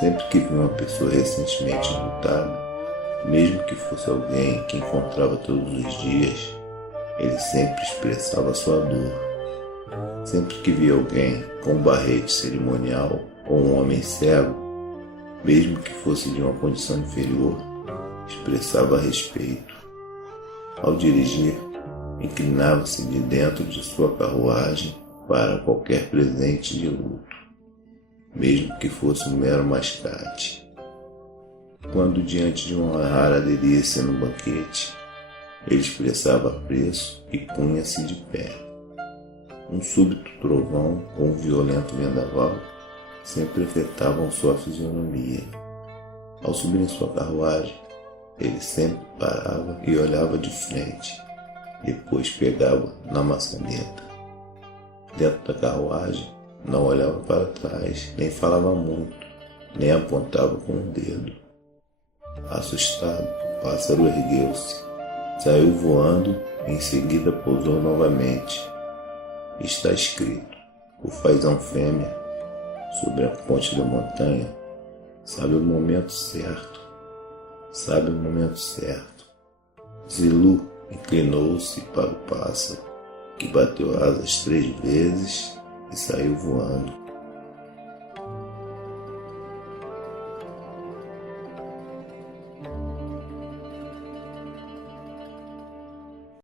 Sempre que via uma pessoa recentemente enlutada, mesmo que fosse alguém que encontrava todos os dias, ele sempre expressava sua dor. Sempre que via alguém com um barrete cerimonial ou um homem cego, mesmo que fosse de uma condição inferior, expressava respeito. Ao dirigir, inclinava-se de dentro de sua carruagem para qualquer presente de luto, mesmo que fosse um mero mascate. Quando diante de uma rara delícia no banquete, ele expressava apreço e punha-se de pé. Um súbito trovão ou um violento vendaval sempre afetavam sua fisionomia. Ao subir em sua carruagem, ele sempre parava e olhava de frente, depois pegava na maçaneta. Dentro da carruagem, não olhava para trás, nem falava muito, nem apontava com o dedo. Assustado, o pássaro ergueu-se, saiu voando e em seguida pousou novamente. Está escrito: o fazão fêmea, sobre a ponte da montanha, sabe o momento certo. Zilu inclinou-se para o pássaro, que bateu asas 3 vezes e saiu voando.